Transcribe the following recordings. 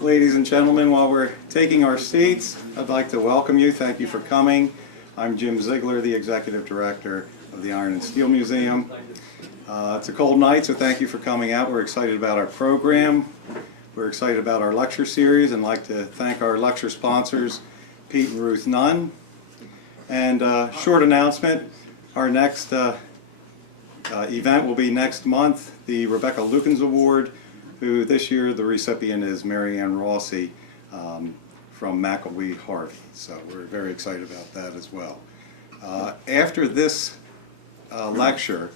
Ladies and gentlemen, while we're taking our seats, I'd like to welcome you. Thank you for coming. I'm Jim Ziegler, the Executive Director of the Iron and Steel Museum. It's a cold night, so thank you for coming out. We're excited about our program. We're excited about our lecture series and like to thank our lecture sponsors, Pete and Ruth Nunn. And short announcement, our next event will be next month, the Rebecca Lukens Award, who this year the recipient is Mary Ann Rossi from McElwee Harvey. So we're very excited about that as well. After this lecture,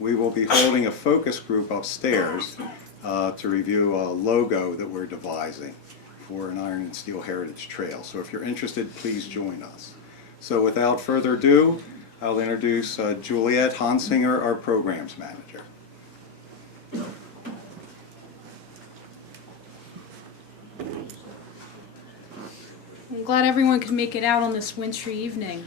we will be holding a focus group upstairs to review a logo that we're devising for an Iron and Steel Heritage Trail. So if you're interested, please join us. So without further ado, I'll introduce Juliet Hansinger, our Programs Manager. I'm glad everyone could make it out on this wintry evening.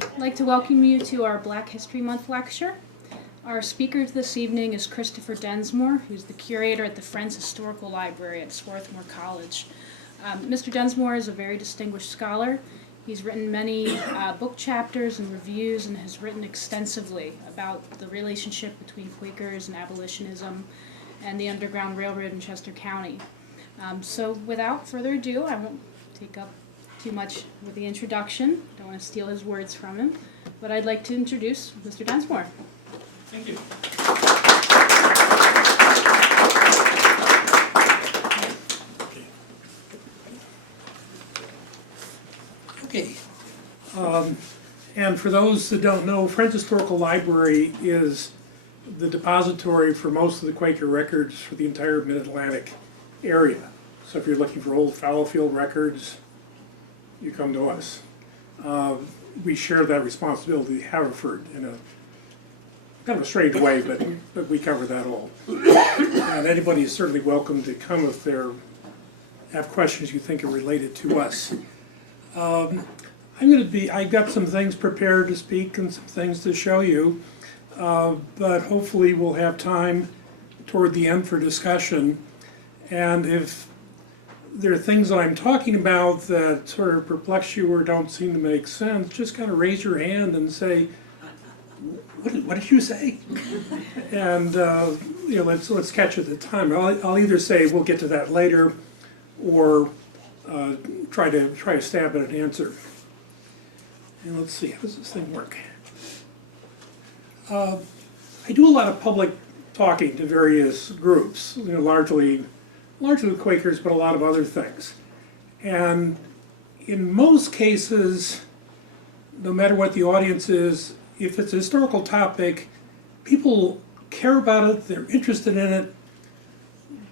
I'd like to welcome you to our Black History Month lecture. Our speaker this evening is Christopher Densmore, who's the curator at the Friends Historical Library at Swarthmore College. Mr. Densmore is a very distinguished scholar. He's written many book chapters and reviews and has written extensively about the relationship between Quakers and abolitionism and the Underground Railroad in Chester County. So without further ado, I won't take up too much with the introduction. Don't want to steal his words from him, but I'd like to introduce Mr. Densmore. Thank you. Okay. And for those that don't know, Friends Historical Library is the depository for most of the Quaker records for the entire Mid-Atlantic area. So if you're looking for old Fallowfield records, you come to us. We share that responsibility with Haverford in a kind of a strange way, but we cover that all. And anybody is certainly welcome to come if they have questions you think are related to us. I've got some things prepared to speak and some things to show you, but hopefully we'll have time toward the end for discussion. And if there are things that I'm talking about that sort of perplex you or don't seem to make sense, just kind of raise your hand and say, what did you say? And let's catch it at the time. I'll either say we'll get to that later, or try to stab at an answer. And let's see, how does this thing work? I do a lot of public talking to various groups, largely Quakers, but a lot of other things. And in most cases, no matter what the audience is, if it's a historical topic, people care about it, they're interested in it,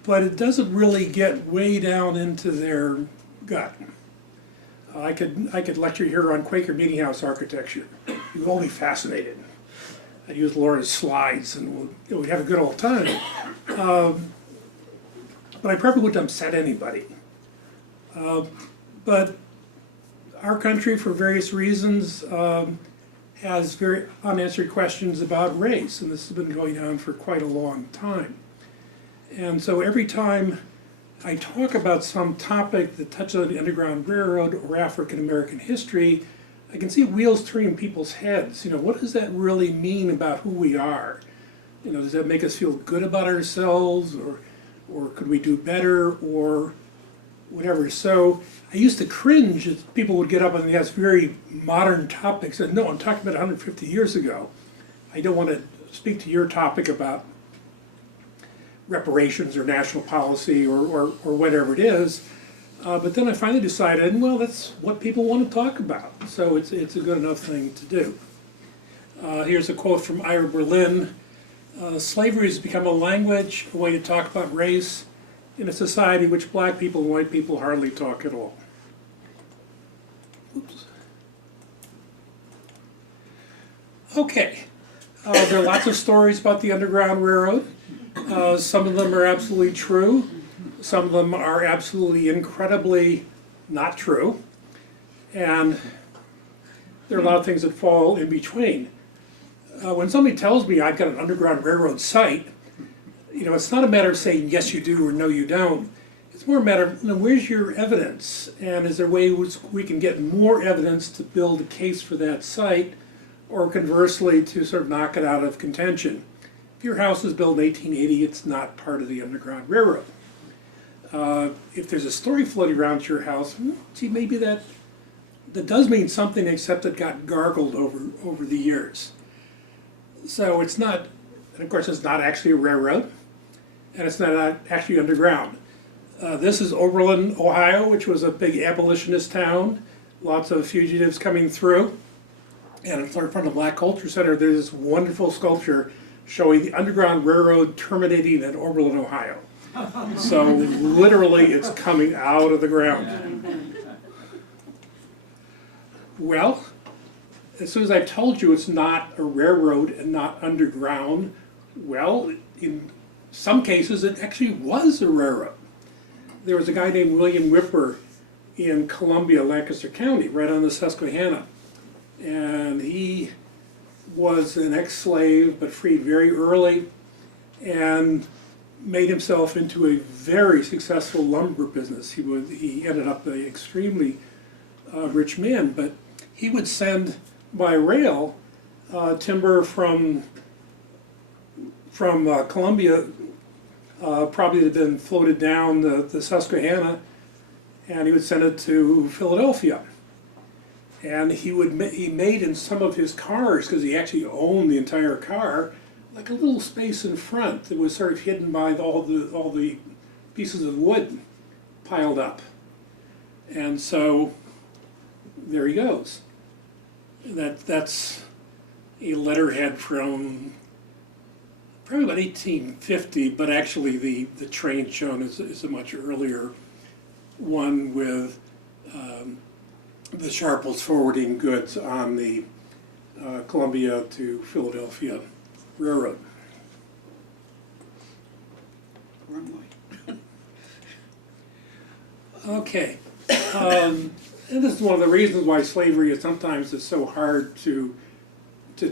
but it doesn't really get way down into their gut. I could lecture here on Quaker meeting house architecture. You'd all be fascinated. I'd use Laura's slides and we'd have a good old time. But I probably wouldn't upset anybody. But our country, for various reasons, has very unanswered questions about race, and this has been going on for quite a long time. And so every time I talk about some topic that touches on the Underground Railroad or African American history, I can see wheels turning in people's heads. What does that really mean about who we are? Does that make us feel good about ourselves, or could we do better, or whatever? So I used to cringe as people would get up and ask very modern topics. And no, I'm talking about 150 years ago. I don't want to speak to your topic about reparations or national policy or whatever it is. But then I finally decided, well, that's what people want to talk about. So it's a good enough thing to do. Here's a quote from Ira Berlin. Slavery has become a language, a way to talk about race in a society in which black people and white people hardly talk at all. Oops. Okay, there are lots of stories about the Underground Railroad. Some of them are absolutely true. Some of them are absolutely incredibly not true. And there are a lot of things that fall in between. When somebody tells me I've got an Underground Railroad site, it's not a matter of saying yes you do or no you don't. It's more a matter of, where's your evidence? And is there a way we can get more evidence to build a case for that site, or conversely to sort of knock it out of contention? If your house was built in 1880, it's not part of the Underground Railroad. If there's a story floating around your house, gee, maybe that does mean something, except it got gargled over the years. So it's not, and of course it's not actually a railroad, and it's not actually underground. This is Oberlin, Ohio, which was a big abolitionist town. Lots of fugitives coming through. And in front of the Black Culture Center, there's this wonderful sculpture showing the Underground Railroad terminating at Oberlin, Ohio. So literally it's coming out of the ground. Well, as soon as I told you it's not a railroad and not underground, well, in some cases it actually was a railroad. There was a guy named William Whipper in Columbia, Lancaster County, right on the Susquehanna. And he was an ex-slave, but freed very early, and made himself into a very successful lumber business. He ended up an extremely rich man, but he would send by rail timber from Columbia, probably had been floated down the Susquehanna, and he would send it to Philadelphia. And he made in some of his cars, because he actually owned the entire car, like a little space in front that was sort of hidden by all the pieces of wood piled up. And so there he goes. That's a letterhead from probably about 1850, but actually the train shown is a much earlier one with the Sharples forwarding goods on the Columbia to Philadelphia Railroad. Okay, and this is one of the reasons why slavery is sometimes so hard to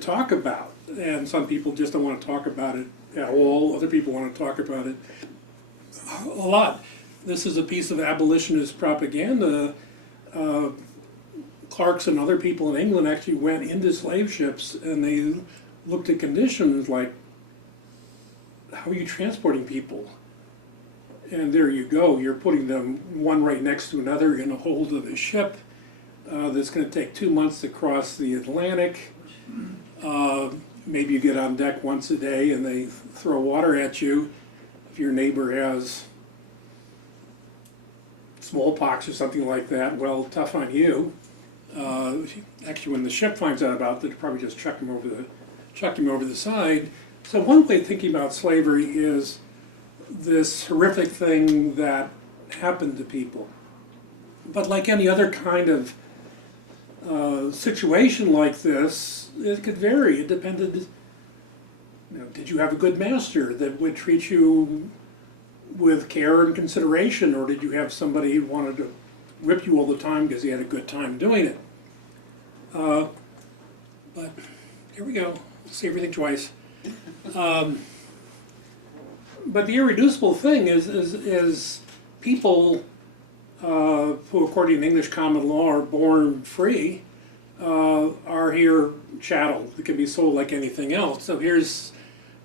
talk about, and some people just don't want to talk about it at all. Other people want to talk about it a lot. This is a piece of abolitionist propaganda. Clarks and other people in England actually went into slave ships and they looked at conditions like, how are you transporting people? And there you go, you're putting them one right next to another in a hold of a ship that's going to take 2 months to cross the Atlantic. Maybe you get on deck once a day and they throw water at you. If your neighbor has smallpox or something like that, well, tough on you. Actually, when the ship finds out about it, they'll probably just chuck him over the side. So one way of thinking about slavery is this horrific thing that happened to people. But like any other kind of situation like this, it could vary. It depended, did you have a good master that would treat you with care and consideration, or did you have somebody who wanted to whip you all the time because he had a good time doing it? But here we go, say everything twice. But the irreducible thing is people who, according to English common law, are born free, are here chattel that can be sold like anything else. So here's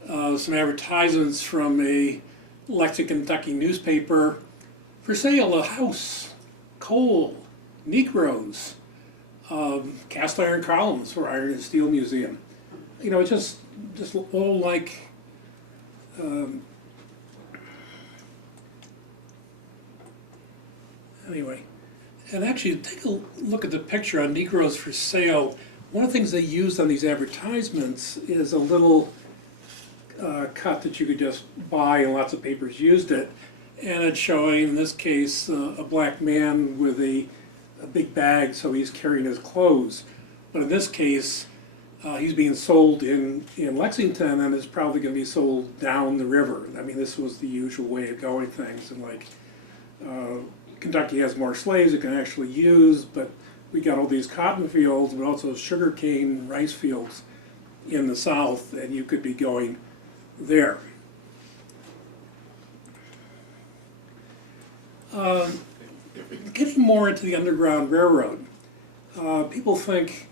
some advertisements from a Lexington, Kentucky newspaper. For sale, a house, coal, Negroes, cast iron columns for Iron and Steel Museum. It's just all like anyway. And actually, take a look at the picture on Negroes for sale. One of the things they used on these advertisements is a little cut that you could just buy, and lots of papers used it. And it's showing, in this case, a black man with a big bag, so he's carrying his clothes. But in this case, he's being sold in Lexington, and is probably going to be sold down the river. I mean, this was the usual way of going things. And like, Kentucky has more slaves it can actually use, but we got all these cotton fields, but also sugar cane, rice fields in the south, and you could be going there. Getting more into the Underground Railroad, people think,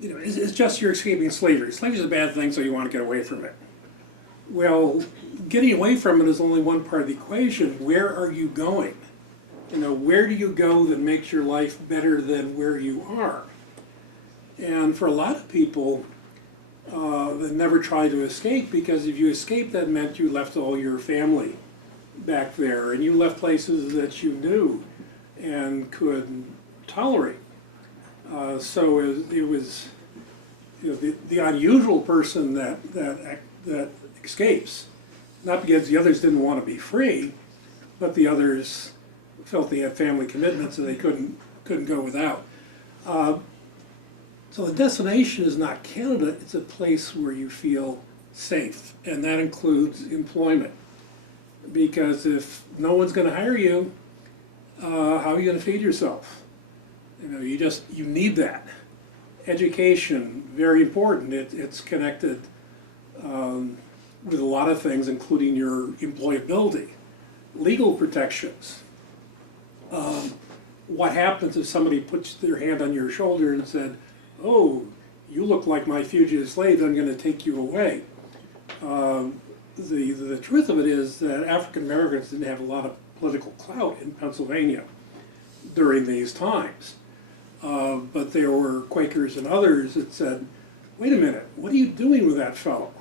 it's just you're escaping slavery. Slavery is a bad thing, so you want to get away from it. Well, getting away from it is only one part of the equation. Where are you going? Where do you go that makes your life better than where you are? And for a lot of people, they never try to escape, because if you escaped, that meant you left all your family back there, and you left places that you knew and could tolerate. So it was the unusual person that escapes, not because the others didn't want to be free, but the others felt they had family commitments and they couldn't go without. So the destination is not Canada, it's a place where you feel safe, and that includes employment. Because if no one's going to hire you, how are you going to feed yourself? You need that. Education, very important. It's connected with a lot of things, including your employability. Legal protections. What happens if somebody puts their hand on your shoulder and said, "Oh, you look like my fugitive slave, I'm going to take you away"? The truth of it is that African Americans didn't have a lot of political clout in Pennsylvania during these times. But there were Quakers and others that said, "Wait a minute, what are you doing with that fellow?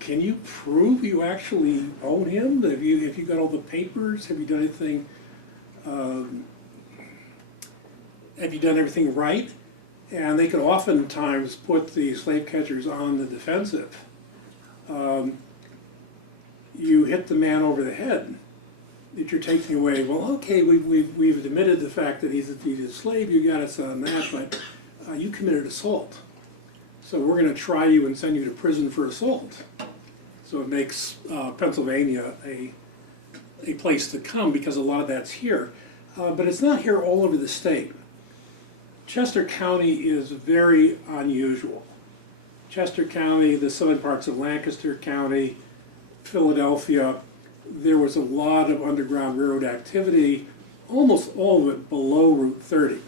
Can you prove you actually own him? Have you got all the papers? Have you done anything? Have you done everything right?" And they could oftentimes put the slave catchers on the defensive. You hit the man over the head that you're taking away. Well, okay, we've admitted the fact that he's a slave, you got us on that, but you committed assault. So we're going to try you and send you to prison for assault. So it makes Pennsylvania a place to come, because a lot of that's here. But it's not here all over the state. Chester County is very unusual. Chester County, the southern parts of Lancaster County, Philadelphia, there was a lot of Underground Railroad activity, almost all of it below Route 30.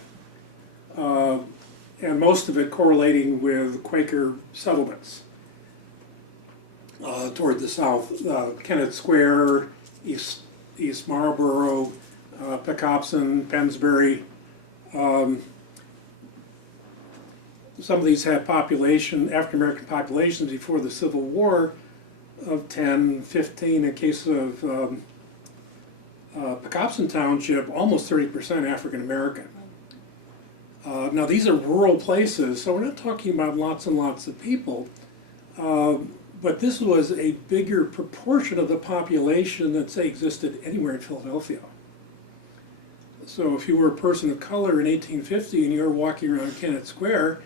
And most of it correlating with Quaker settlements toward the south. Kennett Square, East Marlborough, Pecopson, Pennsbury. Some of these had African-American populations before the Civil War of 10, 15. In case of Pecopson Township, almost 30% African-American. Now these are rural places, so we're not talking about lots and lots of people, but this was a bigger proportion of the population that, say, existed anywhere in Philadelphia. So if you were a person of color in 1850 and you were walking around Kennett Square,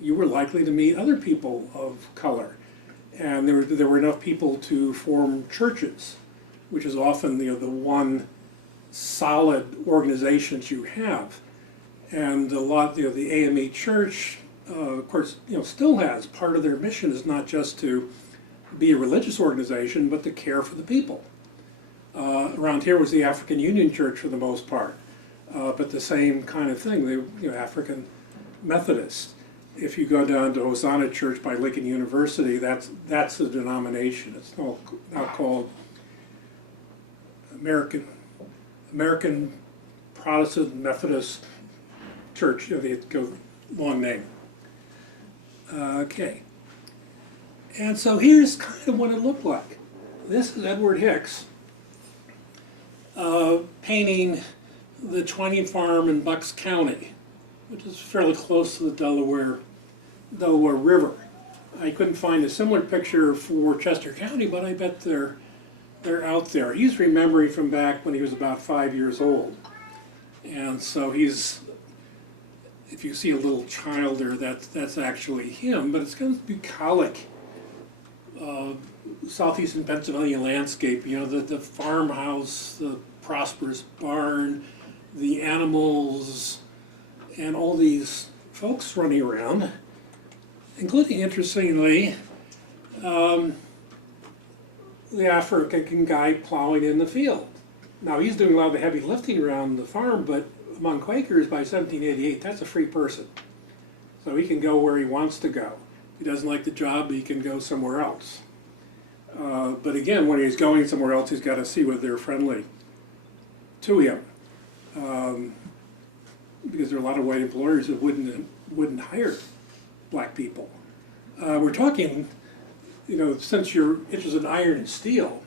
you were likely to meet other people of color. And there were enough people to form churches, which is often the one solid organization that you have. And a lot, the AME Church, of course, still has part of their mission is not just to be a religious organization, but to care for the people. Around here was the African Union Church for the most part, but the same kind of thing. They, African Methodist. If you go down to Hosanna Church by Lincoln University, that's the denomination. It's now called American Protestant Methodist Church. They go long name. Okay. And so here's kind of what it looked like. This is Edward Hicks painting the Twining Farm in Bucks County, which is fairly close to the Delaware River. I couldn't find a similar picture for Chester County, but I bet they're out there. He's remembering from back when he was about 5 years old. And so he's, if you see a little child there, that's actually him, but it's going to be bucolic southeastern Pennsylvania landscape. The farmhouse, the prosperous barn, the animals, and all these folks running around, including, interestingly, the African guy plowing in the field. Now, he's doing a lot of the heavy lifting around the farm, but among Quakers by 1788, that's a free person. So he can go where he wants to go. If he doesn't like the job, he can go somewhere else. But again, when he's going somewhere else, he's got to see whether they're friendly to him. Because there are a lot of white employers that wouldn't hire black people. We're talking, since you're interested in iron and steel,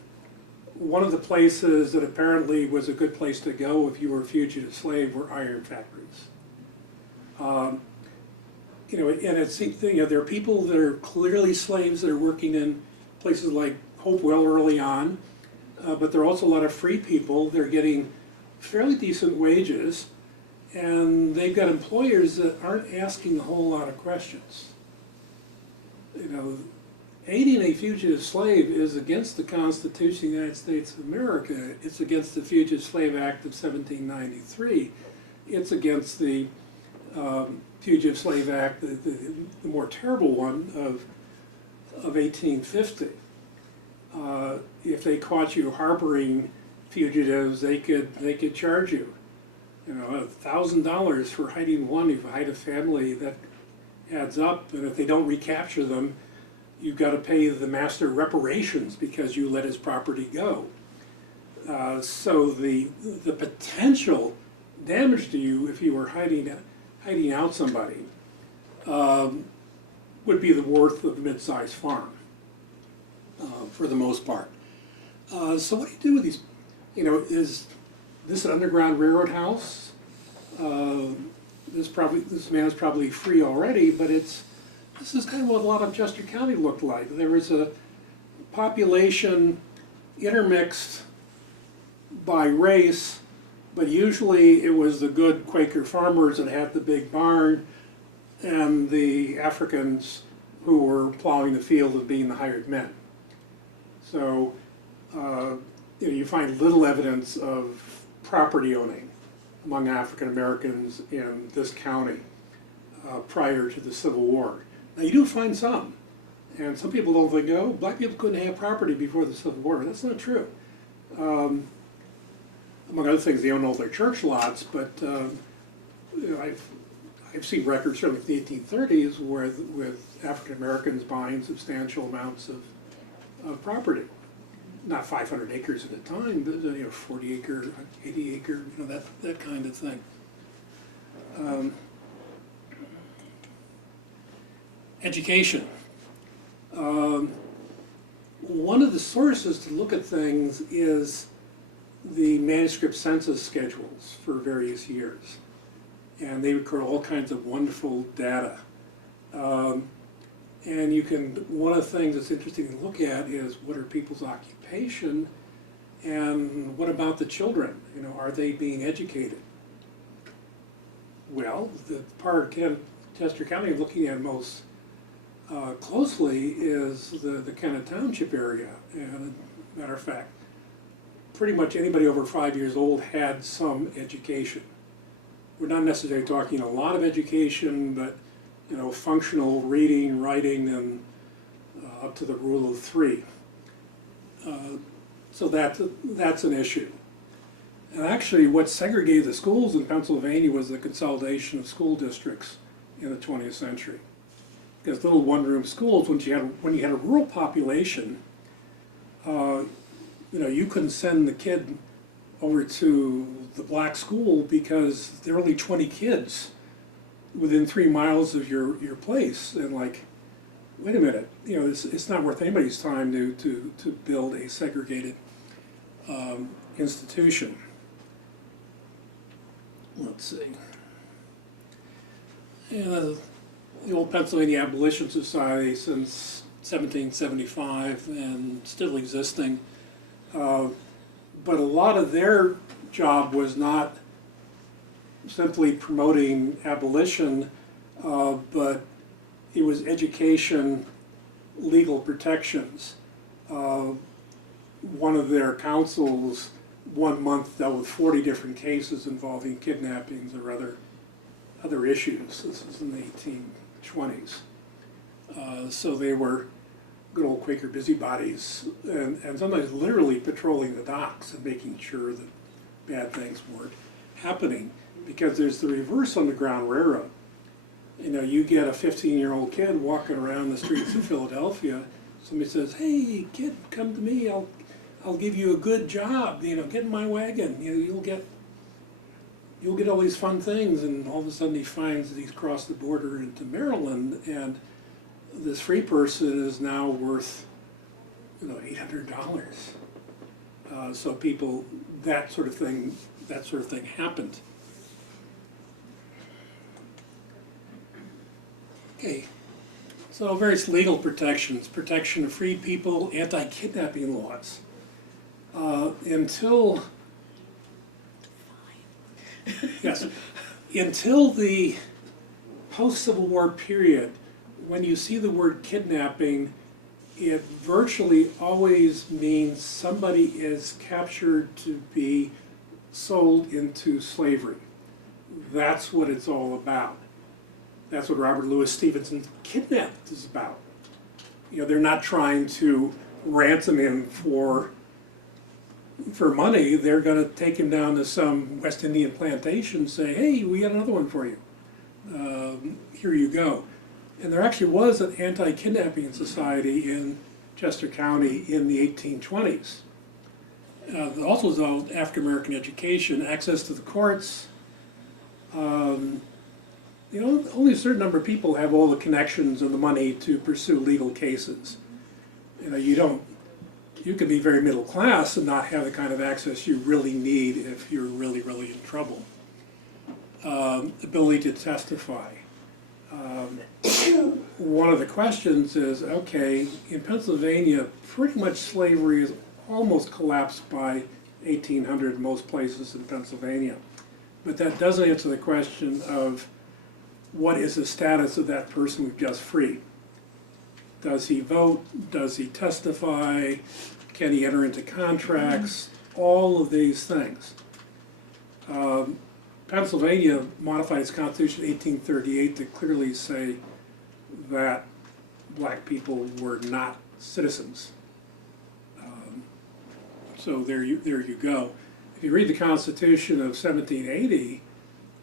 one of the places that apparently was a good place to go if you were a fugitive slave were iron factories. And it's, there are people that are clearly slaves that are working in places like Hopewell early on, but there are also a lot of free people. They're getting fairly decent wages, and they've got employers that aren't asking a whole lot of questions. Aiding a fugitive slave is against the Constitution of the United States of America. It's against the Fugitive Slave Act of 1793. It's against the Fugitive Slave Act, the more terrible one of 1850. If they caught you harboring fugitives, they could charge you, $1,000 for hiding one. If you hide a family, that adds up, and if they don't recapture them, you've got to pay the master reparations because you let his property go. So the potential damage to you if you were hiding out somebody would be the worth of a mid-sized farm for the most part. So what do you do with these? Is this an underground railroad house? This man is probably free already, but this is kind of what a lot of Chester County looked like. There was a population intermixed by race, but usually it was the good Quaker farmers that had the big barn and the Africans who were plowing the field and being the hired men. So you find little evidence of property owning among African Americans in this county prior to the Civil War. Now you do find some, and some people don't think, oh, black people couldn't have property before the Civil War. That's not true. Among other things, they own all their church lots, but I've seen records certainly from the 1830s with African Americans buying substantial amounts of property. Not 500 acres at a time, but 40 acre, 80 acre, that kind of thing. Education. One of the sources to look at things is the manuscript census schedules for various years. And they record all kinds of wonderful data. And one of the things that's interesting to look at is what are people's occupation and what about the children? Are they being educated? Well, the part of Chester County looking at most closely is the Kennet Township area. And matter of fact, pretty much anybody over 5 years old had some education. We're not necessarily talking a lot of education, but functional reading, writing, and up to the rule of 3. So that's an issue. And actually what segregated the schools in Pennsylvania was the consolidation of school districts in the 20th century. Because little one-room schools, when you had a rural population, you couldn't send the kid over to the black school because there were only 20 kids within 3 miles of your place, and wait a minute, it's not worth anybody's time to build a segregated institution. Let's see. The old Pennsylvania Abolition Society since 1775 and still existing, but a lot of their job was not simply promoting abolition, but it was education, legal protections. One of their councils 1 month dealt with 40 different cases involving kidnappings or other issues. This is in the 1820s. So they were good old Quaker busybodies, and sometimes literally patrolling the docks and making sure that bad things weren't happening, because there's the reverse Underground Railroad. You know, you get a 15-year-old kid walking around the streets of Philadelphia, somebody says, "Hey, kid, come to me, I'll give you a good job, you know, get in my wagon, you know, you'll get all these fun things," and all of a sudden he finds that he's crossed the border into Maryland, and this free person is now worth, you know, $800. So people, that sort of thing happened. Okay, so various legal protections, protection of free people, anti-kidnapping laws. Until the post-Civil War period, when you see the word kidnapping, it virtually always means somebody is captured to be sold into slavery. That's what it's all about. That's what Robert Louis Stevenson's Kidnapped is about. You know, they're not trying to ransom him for money. They're going to take him down to some West Indian plantation and say, "Hey, we got another one for you. Here you go." And there actually was an anti-kidnapping society in Chester County in the 1820s. Also was all African-American education, access to the courts. You know, only a certain number of people have all the connections and the money to pursue legal cases. You know, you can be very middle class and not have the kind of access you really need if you're really, really in trouble. Ability to testify. One of the questions is, okay, in Pennsylvania, pretty much slavery is almost collapsed by 1800 in most places in Pennsylvania. But that doesn't answer the question of what is the status of that person we've just freed. Does he vote? Does he testify? Can he enter into contracts? All of these things. Pennsylvania modified its constitution in 1838 to clearly say that black people were not citizens. So there you go. If you read the Constitution of 1780,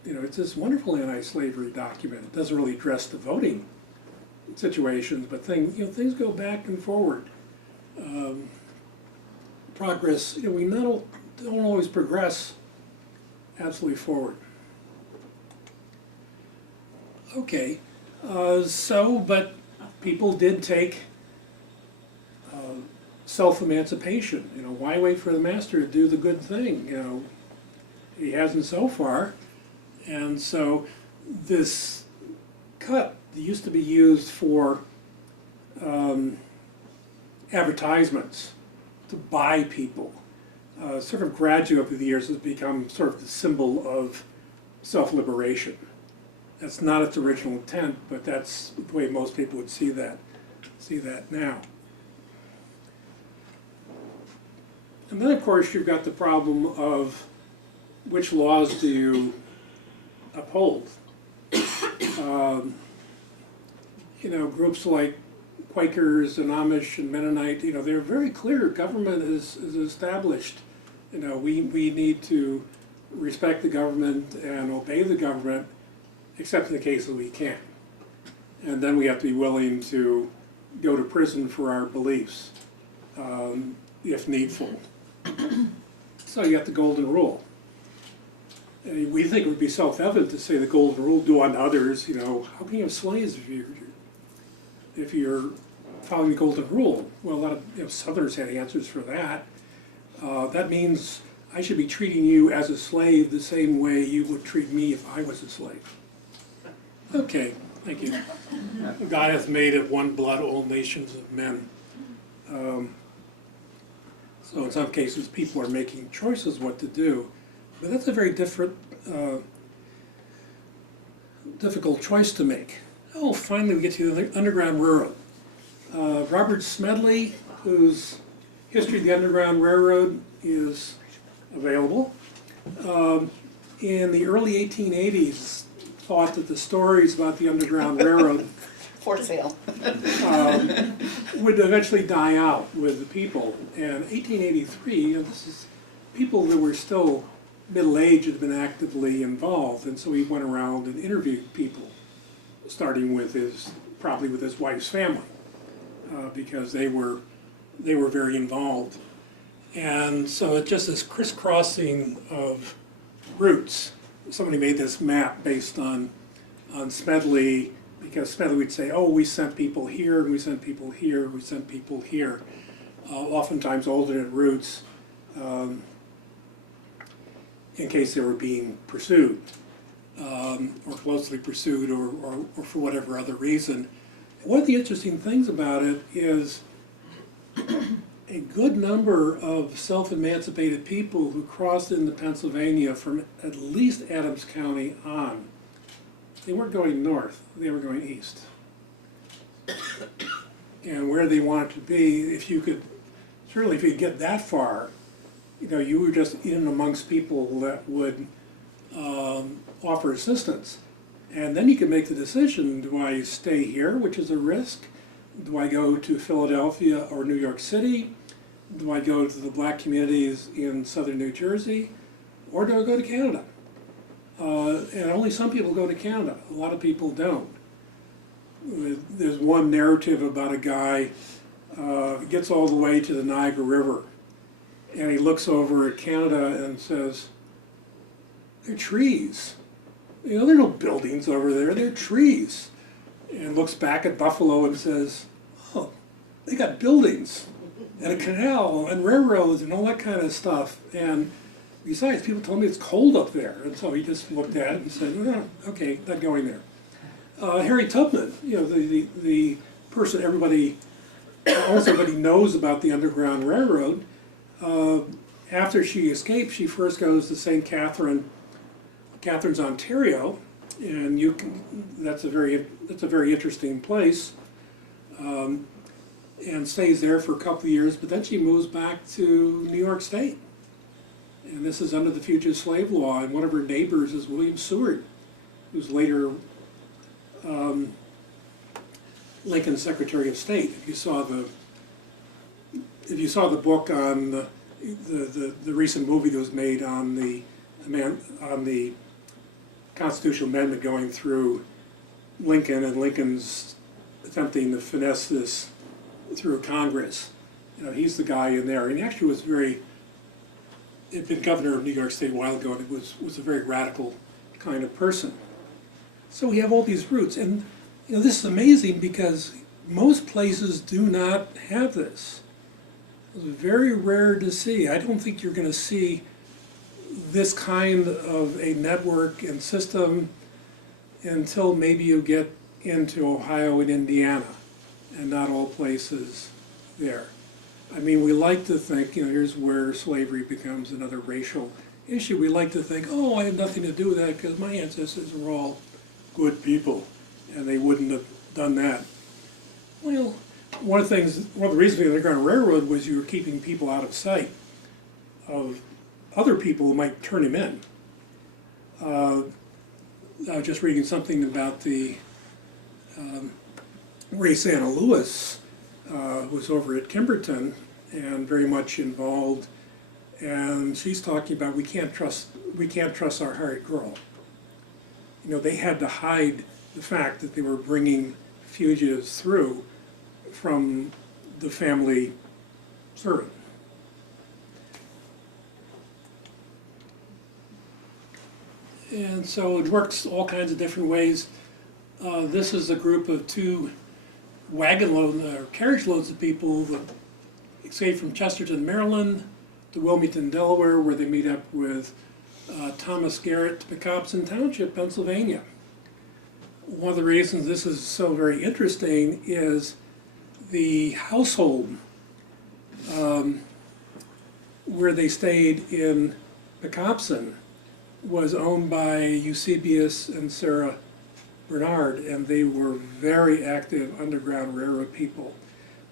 you know, it's this wonderful anti-slavery document. It doesn't really address the voting situations, but things go back and forward. Progress, you know, we don't always progress absolutely forward. Okay, but people did take self-emancipation. You know, why wait for the master to do the good thing? You know, he hasn't so far. And so this cut used to be used for advertisements, to buy people. Sort of gradually over the years has become sort of the symbol of self-liberation. That's not its original intent, but that's the way most people would see that now. And then of course you've got the problem of which laws do you uphold. You know, groups like Quakers and Amish and Mennonite, you know, they're very clear. Government is established. You know, we need to respect the government and obey the government, except in the cases we can't. And then we have to be willing to go to prison for our beliefs, if needful. So you got the golden rule. We think it would be self-evident to say the golden rule, do unto others. You know, how can you have slaves if you're following the golden rule? Well, a lot of Southerners had answers for that. That means I should be treating you as a slave the same way you would treat me if I was a slave. Okay, thank you. God hath made of one blood all nations of men. So in some cases, people are making choices what to do. But that's a very difficult choice to make. Oh, finally we get to the Underground Railroad. Robert Smedley, whose History of the Underground Railroad is available, in the early 1880s thought that the stories about the Underground Railroad for sale would eventually die out with the people. And 1883, this is people that were still middle age had been actively involved, and so he went around and interviewed people, starting with probably with his wife's family, because they were very involved. And so it's just this crisscrossing of roots. Somebody made this map based on Smedley, because Smedley would say, oh, we sent people here, and we sent people here, we sent people here. Oftentimes alternate routes, in case they were being pursued, or closely pursued, or for whatever other reason. One of the interesting things about it is a good number of self-emancipated people who crossed into Pennsylvania from at least Adams County on, they weren't going north, they were going east. And where they wanted to be, certainly if you could get that far, you were just in amongst people that would offer assistance. And then you can make the decision, do I stay here, which is a risk? Do I go to Philadelphia or New York City? Do I go to the black communities in southern New Jersey? Or do I go to Canada? And only some people go to Canada. A lot of people don't. There's one narrative about a guy gets all the way to the Niagara River, and he looks over at Canada and says, they're trees. There are no buildings over there, they're trees. And looks back at Buffalo and says, oh, they got buildings and a canal and railroads and all that kind of stuff. And besides, people told me it's cold up there. And so he just looked at it and said, oh, okay, not going there. Harry Tubman, the person almost everybody knows about the Underground Railroad. After she escapes, she first goes to St. Catharines, Ontario, and that's a very interesting place, and stays there for a couple of years. But then she moves back to New York State, and this is under the Fugitive Slave Law. And one of her neighbors is William Seward, who's later Lincoln's Secretary of State. If you saw the book on the recent movie that was made on the constitutional amendment going through Lincoln, and Lincoln's attempting to finesse this through Congress, he's the guy in there. And he actually had been governor of New York State a while ago, and was a very radical kind of person. So we have all these roots, and this is amazing because most places do not have this. It's very rare to see. I don't think you're going to see this kind of a network and system until maybe you get into Ohio and Indiana, and not all places there. I mean, we like to think, here's where slavery becomes another racial issue. We like to think, oh, I have nothing to do with that because my ancestors were all good people, and they wouldn't have done that. Well, one of the reasons for the Underground Railroad was you were keeping people out of sight of other people who might turn him in. I was just reading something about the Ray Santa Louis, who was over at Kimberton and very much involved, and she's talking about we can't trust our hired girl. They had to hide the fact that they were bringing fugitives through from the family servant. And so it works all kinds of different ways. This is a group of 2 carriage loads of people that escaped from Chesterton, Maryland, to Wilmington, Delaware, where they meet up with Thomas Garrett to Pecopson Township, Pennsylvania. One of the reasons this is so very interesting is the household where they stayed in Pecopson was owned by Eusebius and Sarah Bernard, and they were very active Underground Railroad people.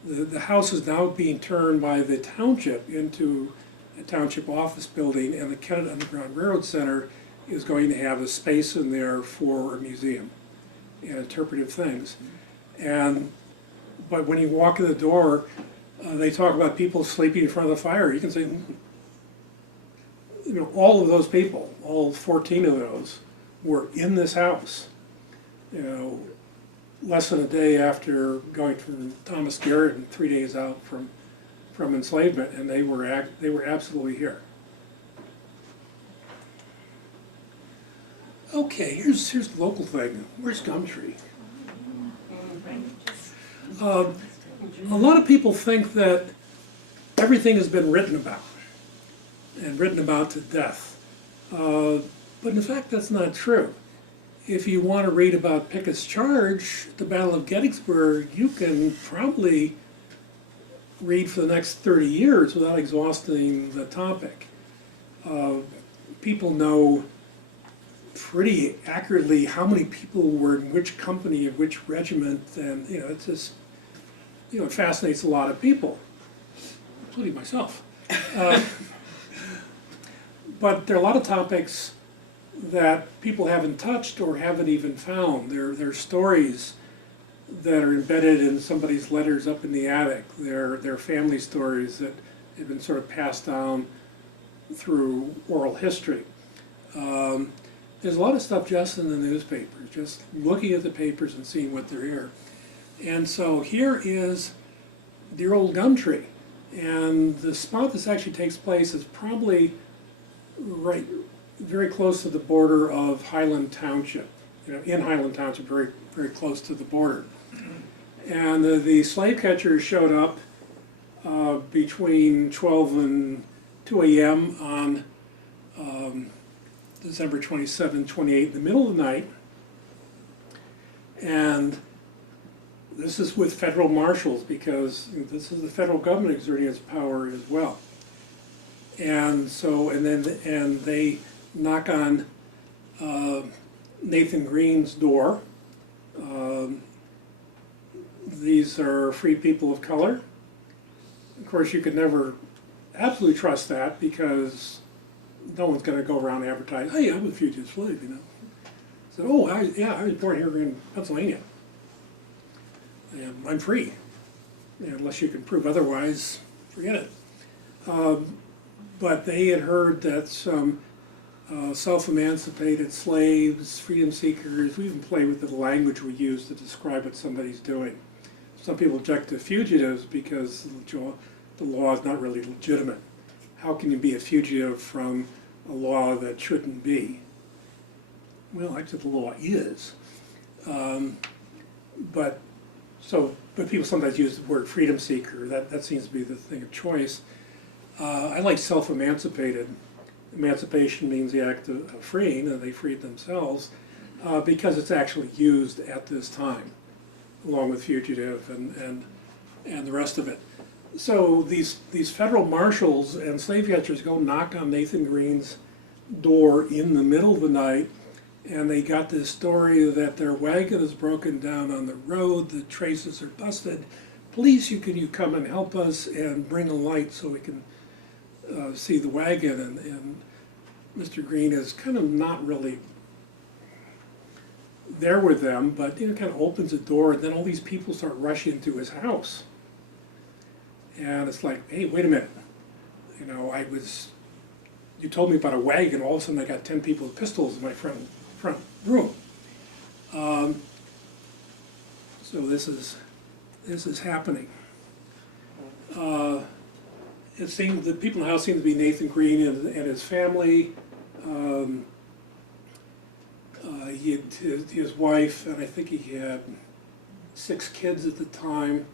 The house is now being turned by the township into a township office building, and the Kennett Underground Railroad Center is going to have a space in there for a museum and interpretive things. But when you walk in the door, they talk about people sleeping in front of the fire. You can say, all of those people, all 14 of those, were in this house, less than a day after going from Thomas Garrett and 3 days out from enslavement, and they were absolutely here. Okay, here's the local thing. Where's Gumtree? A lot of people think that everything has been written about, and written about to death. But in fact, that's not true. If you want to read about Pickett's charge, the Battle of Gettysburg, you can probably read for the next 30 years without exhausting the topic. People know pretty accurately how many people were in which company of which regiment, and it's just, it fascinates a lot of people, including myself. But there are a lot of topics that people haven't touched or haven't even found. They're stories that are embedded in somebody's letters up in the attic. They're family stories that have been sort of passed down through oral history. There's a lot of stuff just in the newspapers, just looking at the papers and seeing what they're here. And so here is dear old Gumtree. And the spot this actually takes place is probably right, very close to the border of Highland Township. In Highland Township, very, very close to the border. And the slave catchers showed up between 12 and 2 a.m. on December 27, 28, in the middle of the night. And this is with federal marshals, because this is the federal government exerting its power as well. And so, and they knock on Nathan Green's door. These are free people of color. Of course, you could never absolutely trust that, because no one's going to go around advertising, "Hey, I'm a fugitive slave," So, "Oh, I was born here in Pennsylvania, and I'm free." Unless you can prove otherwise, forget it. But they had heard that some self-emancipated slaves, freedom seekers, we even play with the language we use to describe what somebody's doing. Some people object to fugitives because the law is not really legitimate. How can you be a fugitive from a law that shouldn't be? Well, actually the law is. But people sometimes use the word freedom seeker. That seems to be the thing of choice. I like self-emancipated. Emancipation means the act of freeing, and they freed themselves, because it's actually used at this time, along with fugitive and the rest of it. So these federal marshals and slave catchers go knock on Nathan Green's door in the middle of the night, and they got this story that their wagon is broken down on the road, the traces are busted. "Police, can you come and help us and bring a light so we can see the wagon?" And Mr. Green is kind of not really there with them, but kind of opens the door, and then all these people start rushing into his house. And it's like, "Hey, wait a minute, you told me about a wagon, all of a sudden I got 10 people with pistols in my front room." So this is happening. It seems the people in the house seem to be Nathan Green and his family. He had his wife, and I think he had 6 kids at the time.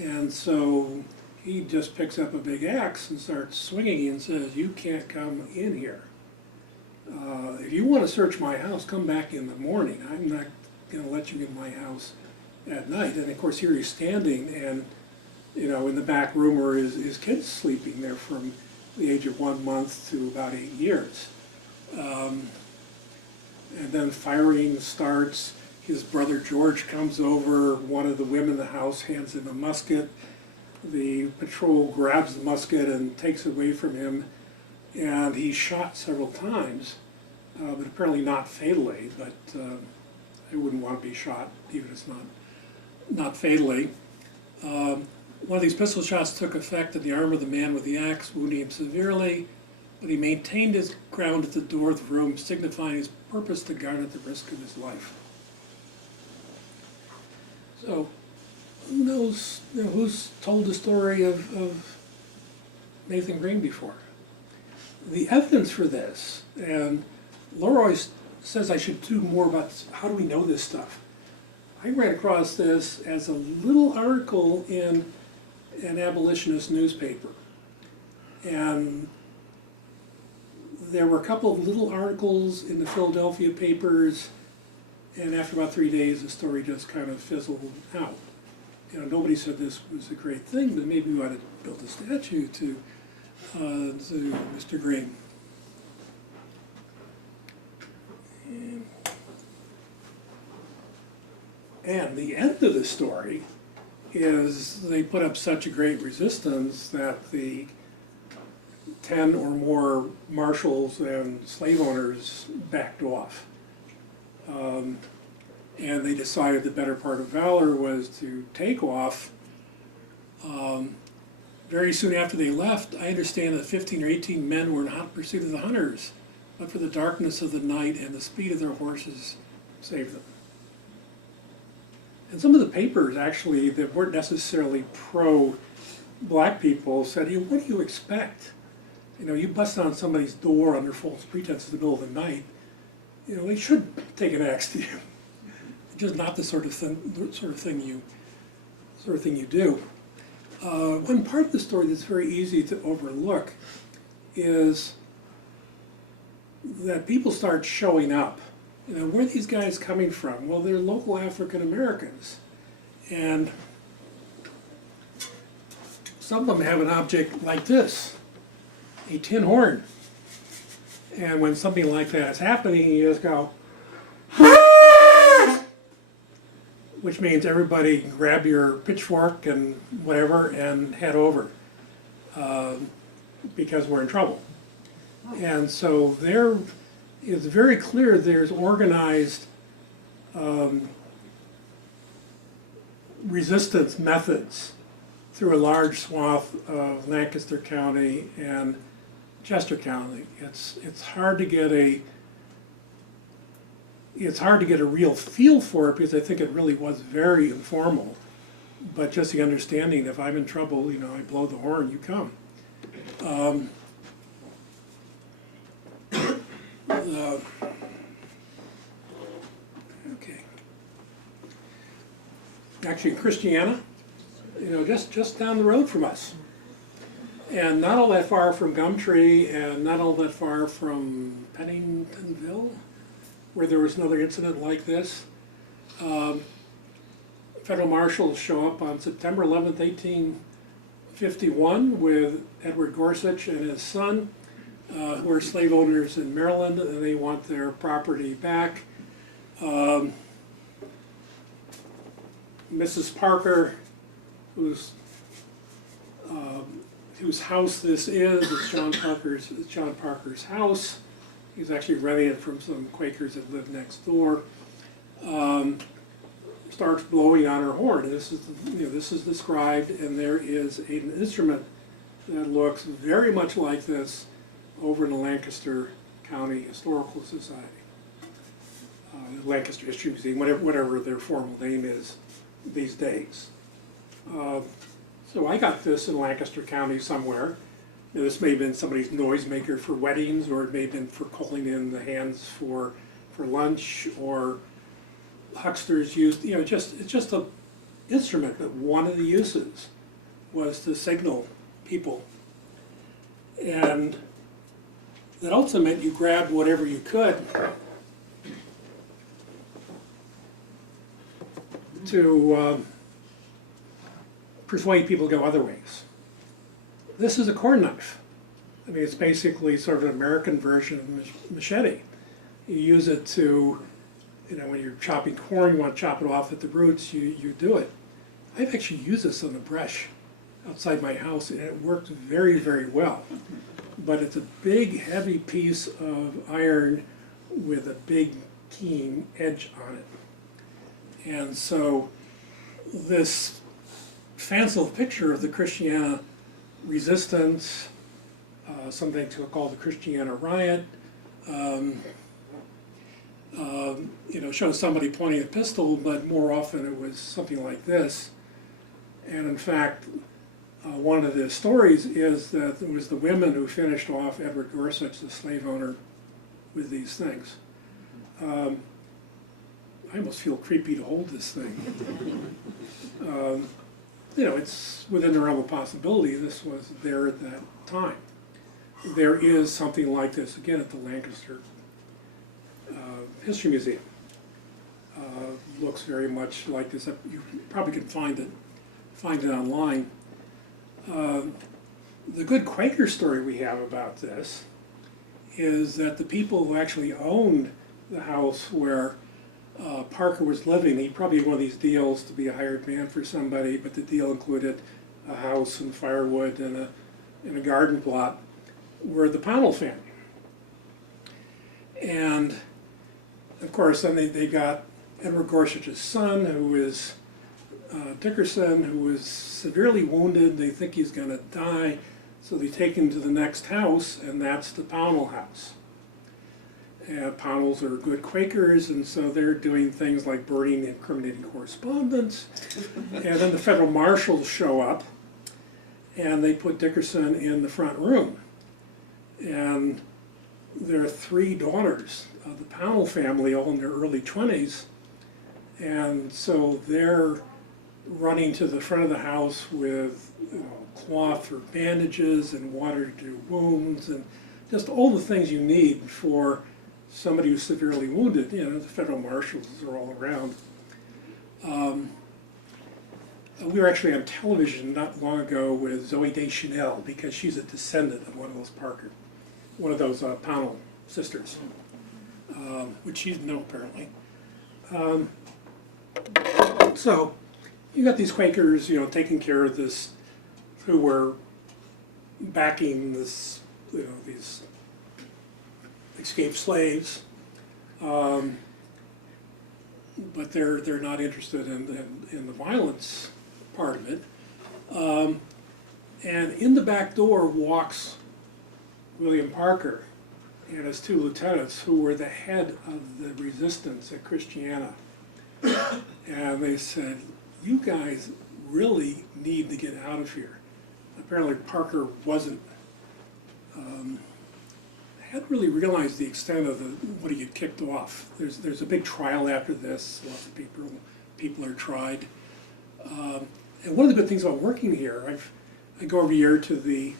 And so he just picks up a big axe and starts swinging and says, "You can't come in here. If you want to search my house, come back in the morning. I'm not going to let you in my house at night." And of course here he's standing, and in the back room are his kids sleeping there from the age of 1 month to about 8 years. And then firing starts. His brother George comes over. One of the women in the house hands him a musket. The patrol grabs the musket and takes it away from him, and he's shot several times, but apparently not fatally. But I wouldn't want to be shot, even if it's not fatally. One of these pistol shots took effect in the arm of the man with the axe, wounding him severely. but he maintained his ground at the door of the room, signifying his purpose to guard at the risk of his life. So, who knows, who's told the story of Nathan Green before? The evidence for this, and Leroy says I should do more about how do we know this stuff. I ran across this as a little article in an abolitionist newspaper. And there were a couple of little articles in the Philadelphia papers, and after about 3 days, the story just kind of fizzled out. Nobody said this was a great thing, but maybe we ought to build a statue to Mr. Green. And the end of the story is they put up such a great resistance that the 10 or more marshals and slave owners backed off. And they decided the better part of valor was to take off. Very soon after they left, I understand that 15 or 18 men were in hot pursuit of the hunters, but for the darkness of the night and the speed of their horses saved them. And some of the papers, actually, that weren't necessarily pro-black people said, what do you expect? You bust on somebody's door under false pretense in the middle of the night, they should take an axe to you. It's just not the sort of thing you do. One part of the story that's very easy to overlook is that people start showing up. Where are these guys coming from? Well, they're local African Americans. And some of them have an object like this, a tin horn. And when something like that is happening, you just go, which means everybody grab your pitchfork and whatever and head over, because we're in trouble. And so it's very clear there's organized resistance methods through a large swath of Lancaster County and Chester County. It's hard to get a real feel for it because I think it really was very informal. But just the understanding, if I'm in trouble, I blow the horn, you come. Okay. Actually, Christiana, just down the road from us, and not all that far from Gumtree, and not all that far from Penningtonville, where there was another incident like this. Federal marshals show up on September 11th, 1851, with Edward Gorsuch and his son, who are slave owners in Maryland, and they want their property back. Mrs. Parker, whose house this is, it's John Parker's house. He's actually renting it from some Quakers that live next door. Starts blowing on her horn. And this is described, and there is an instrument that looks very much like this over in the Lancaster County Historical Society, Lancaster History Museum, whatever their formal name is these days. So I got this in Lancaster County somewhere. This may have been somebody's noisemaker for weddings, or it may have been for calling in the hands for lunch, or hucksters used. It's just an instrument, but one of the uses was to signal people, and that also meant you grabbed whatever you could to persuade people to go other ways. This is a corn knife. I mean, it's basically sort of an American version of machete. You use it to, when you're chopping corn, you want to chop it off at the roots, you do it. I've actually used this on the brush outside my house, and it works very, very well. But it's a big, heavy piece of iron with a big, keen edge on it. And so this fanciful picture of the Christiana resistance, something called the Christiana riot. Shows somebody pointing a pistol, but more often it was something like this. And in fact, one of the stories is that it was the women who finished off Edward Gorsuch, the slave owner, with these things. I almost feel creepy to hold this thing. It's within the realm of possibility. This was there at that time. There is something like this, again, at the Lancaster History Museum. Looks very much like this. You probably can find it online. The good Quaker story we have about this is that the people who actually owned the house where Parker was living, he probably had one of these deals to be a hired man for somebody, but the deal included a house and firewood and a garden plot, were the Pownell family. And of course, then they got Edward Gorsuch's son, who is Dickerson, who is severely wounded. They think he's going to die, so they take him to the next house, and that's the Pownell house. And Pownells are good Quakers, and so they're doing things like burning incriminating correspondence. And then the federal marshals show up, and they put Dickerson in the front room. And there are 3 daughters of the Pownell family, all in their early 20s. And so they're running to the front of the house with cloth for bandages and water to do wounds and just all the things you need for somebody who's severely wounded. The federal marshals are all around. We were actually on television not long ago with Zoe Deschanel, because she's a descendant of one of those Pownell sisters, which she didn't know apparently. So you got these Quakers, taking care of this, who were backing this, these escaped slaves, but they're not interested in the violence part of it. And in the back door walks William Parker and his 2 lieutenants, who were the head of the resistance at Christiana. And they said, "You guys really need to get out of here." Apparently Parker hadn't really realized the extent of what he had kicked off. There's a big trial after this. Lots of people are tried. And one of the good things about working here, I go every year to the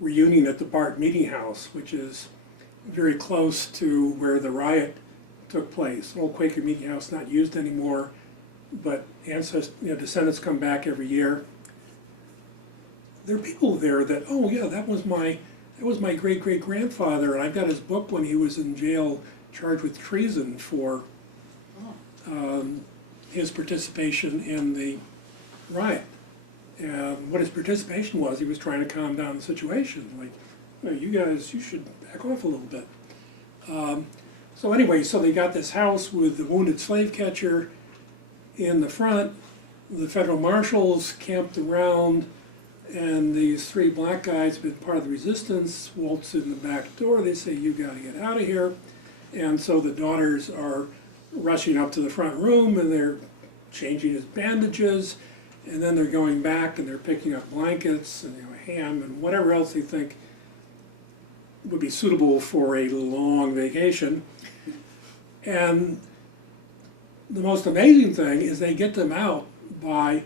reunion at the Bart Meeting House, which is very close to where the riot took place. Old Quaker Meeting House, not used anymore, but descendants come back every year. There are people there that, oh yeah, that was my great-great-grandfather, and I've got his book when he was in jail charged with treason for his participation in the riot. And what his participation was, he was trying to calm down the situation. Like, you guys, you should back off a little bit. So anyway, so they got this house with the wounded slave catcher in the front. The federal marshals camped around, and these 3 black guys, been part of the resistance, waltz in the back door. They say, "You got to get out of here." And so the daughters are rushing up to the front room, and they're changing his bandages, and then they're going back and they're picking up blankets and ham and whatever else they think would be suitable for a long vacation. And the most amazing thing is they get them out by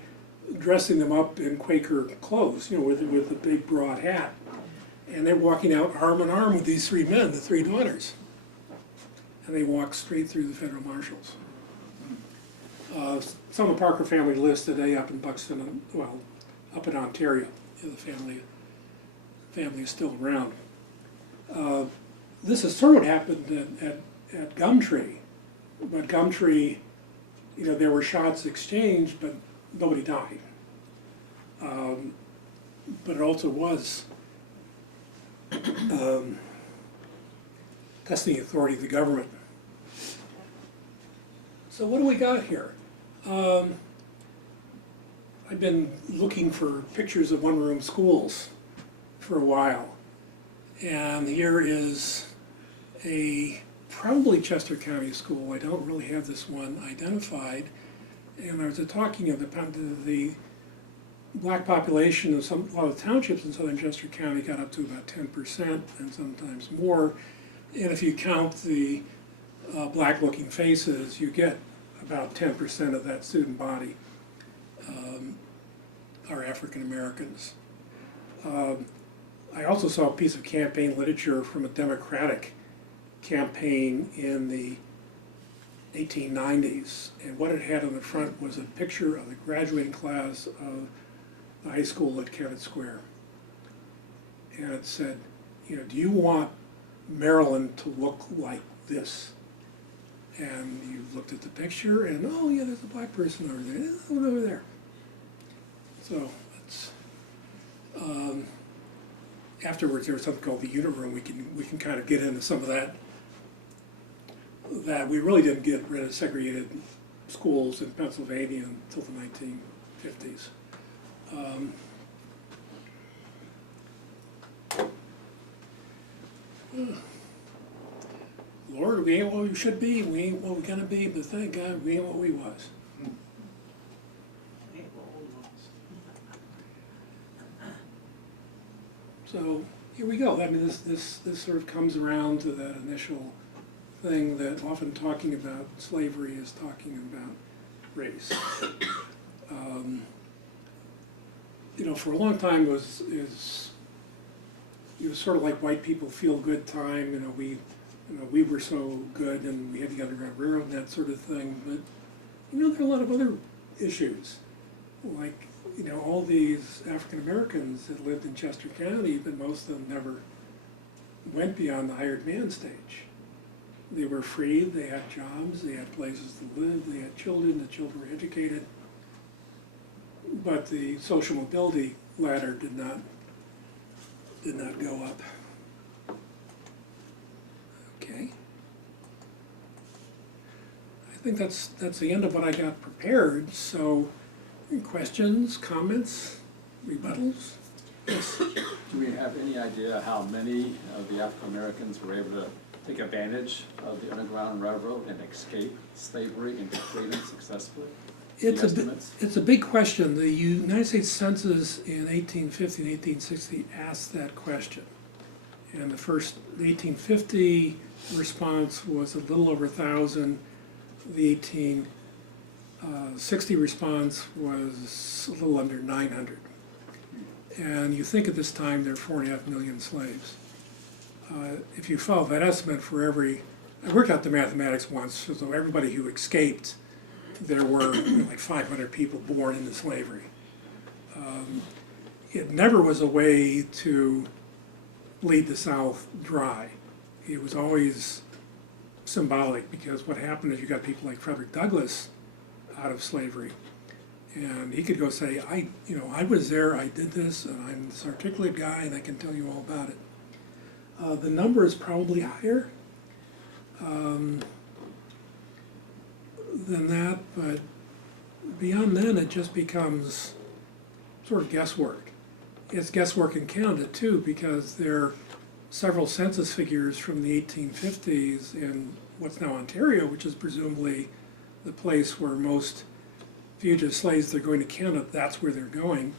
dressing them up in Quaker clothes, with the big broad hat. And they're walking out arm in arm with these 3 men, the 3 daughters. And they walk straight through the federal marshals. Some of the Parker family lives today up in Buxton, up in Ontario. The family is still around. This is sort of what happened at Gumtree. But Gumtree, there were shots exchanged, but nobody died. But it also was testing the authority of the government. So what do we got here? I've been looking for pictures of one-room schools for a while. And here is a probably Chester County school. I don't really have this one identified. And I was talking of the black population of a lot of townships in southern Chester County got up to about 10% and sometimes more. And if you count the black-looking faces, you get about 10% of that student body are African Americans. I also saw a piece of campaign literature from a Democratic campaign in the 1890s, and what it had on the front was a picture of the graduating class of the high school at Kennett Square. And it said, you know, do you want Maryland to look like this? And you looked at the picture and, oh yeah, there's a black person over there, over there. So it's, afterwards there was something called the unit room. We can kind of get into some of that. That we really didn't get rid of segregated schools in Pennsylvania until the 1950s. Lord, we ain't what we should be, we ain't what we're gonna be, but thank God we ain't what we was. So here we go. I mean, this sort of comes around to that initial thing that often talking about slavery is talking about race. You know, for a long time it was sort of like white people feel good time. You know, we were so good and we had the Underground Railroad and that sort of thing. But you know, there are a lot of other issues, like, you know, all these African Americans that lived in Chester County, but most of them never went beyond the hired man stage. They were free, they had jobs, they had places to live, they had children, the children were educated, but the social mobility ladder did not go up. Okay. I think that's the end of what I got prepared, so any questions, comments, rebuttals? Yes. Do we have any idea how many of the African Americans were able to take advantage of the Underground Railroad and escape slavery into freedom successfully? It's a big question. The United States Census in 1850 and 1860 asked that question. And the 1850 response was a little over 1,000. The 1860 response was a little under 900. And you think at this time there are 4.5 million slaves. If you follow that estimate for I worked out the mathematics once, so everybody who escaped, there were like 500 people born into slavery. It never was a way to bleed the South dry. It was always symbolic, because what happened is you got people like Frederick Douglass out of slavery, and he could go say, I was there, I did this, and I'm this articulate guy, and I can tell you all about it. The number is probably higher than that, but beyond then it just becomes sort of guesswork. It's guesswork in Canada too, because there are several census figures from the 1850s in what's now Ontario, which is presumably the place where most fugitive slaves that are going to Canada, that's where they're going.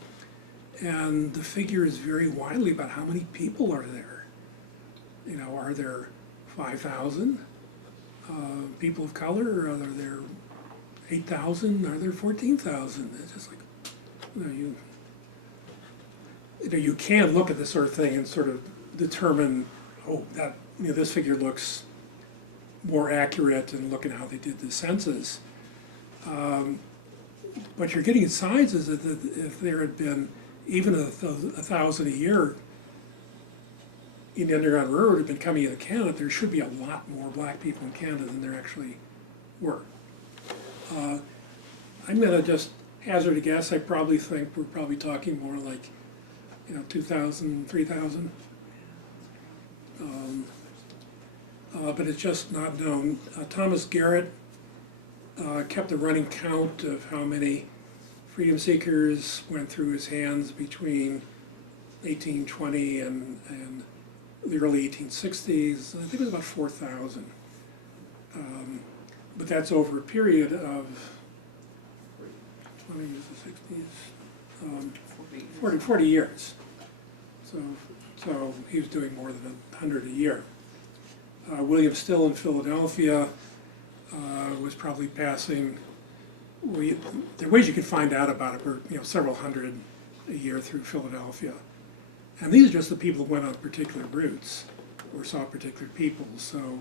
And the figure is very widely about how many people are there. You know, are there 5,000 people of color? Or are there 8,000? Are there 14,000? It's just like, you can't look at this sort of thing and sort of determine, oh, that, this figure looks more accurate, and look at how they did the census. But you're getting sizes that if there had been even 1,000 a year in the Underground Railroad had been coming into Canada, there should be a lot more black people in Canada than there actually were. I'm going to just hazard a guess. I probably think we're probably talking more like, 2,000, 3,000. But it's just not known. Thomas Garrett kept a running count of how many freedom seekers went through his hands between 1820 and the early 1860s. I think it was about 4,000. But that's over a period of 20s, the 60s, 40 years. So he was doing more than 100 a year. William Still in Philadelphia was probably passing, there are ways you can find out about it, were several hundred a year through Philadelphia. And these are just the people who went on particular routes or saw particular people. So,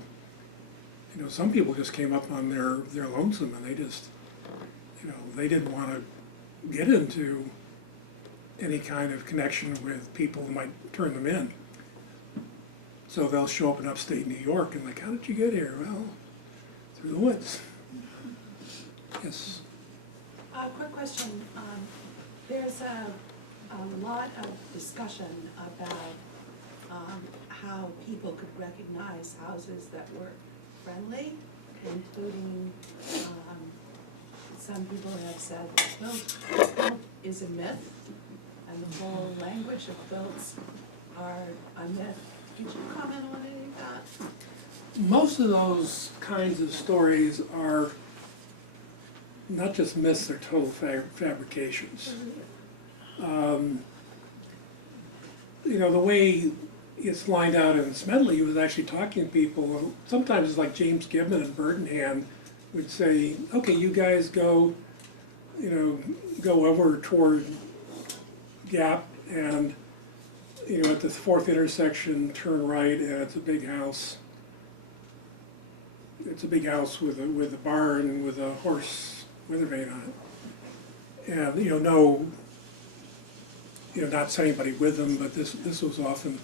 some people just came up on their lonesome, and they just, they didn't want to get into any kind of connection with people who might turn them in. So they'll show up in upstate New York and like, how did you get here? Well, through the woods. Yes. Quick question. There's a lot of discussion about how people could recognize houses that were friendly, including some people have said quilt is a myth, and the whole language of quilts are a myth. Could you comment on any of that? Most of those kinds of stories are not just myths, they're total fabrications. The way it's lined out in Smedley, he was actually talking to people. Sometimes it's like James Gibbon and Burdenham would say, okay, you guys go over toward Gap and at the fourth intersection, turn right, and it's a big house. It's a big house with a barn with a horse weather vane on it. And not send anybody with them, but this was often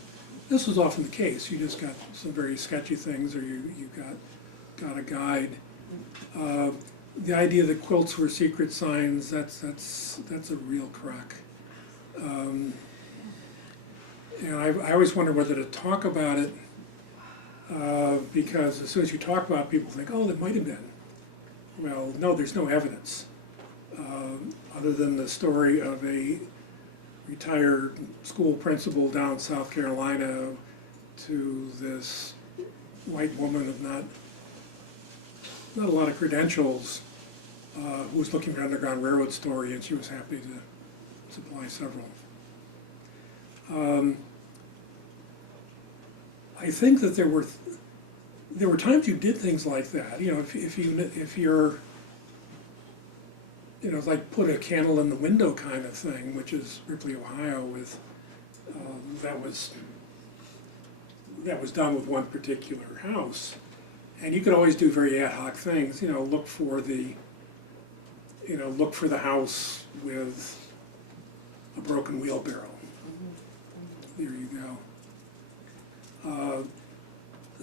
the case. You just got some very sketchy things, or you got a guide. The idea that quilts were secret signs, that's a real crock. And I always wonder whether to talk about it, because as soon as you talk about it, people think, oh, that might have been. Well, no, there's no evidence, other than the story of a retired school principal down in South Carolina to this white woman of not a lot of credentials, who was looking for an Underground Railroad story, and she was happy to supply several. I think that there were times you did things like that. If you're like put a candle in the window kind of thing, which is Ripley, Ohio, with that was done with one particular house, and you could always do very ad hoc things. Look for the house with a broken wheelbarrow. There you go.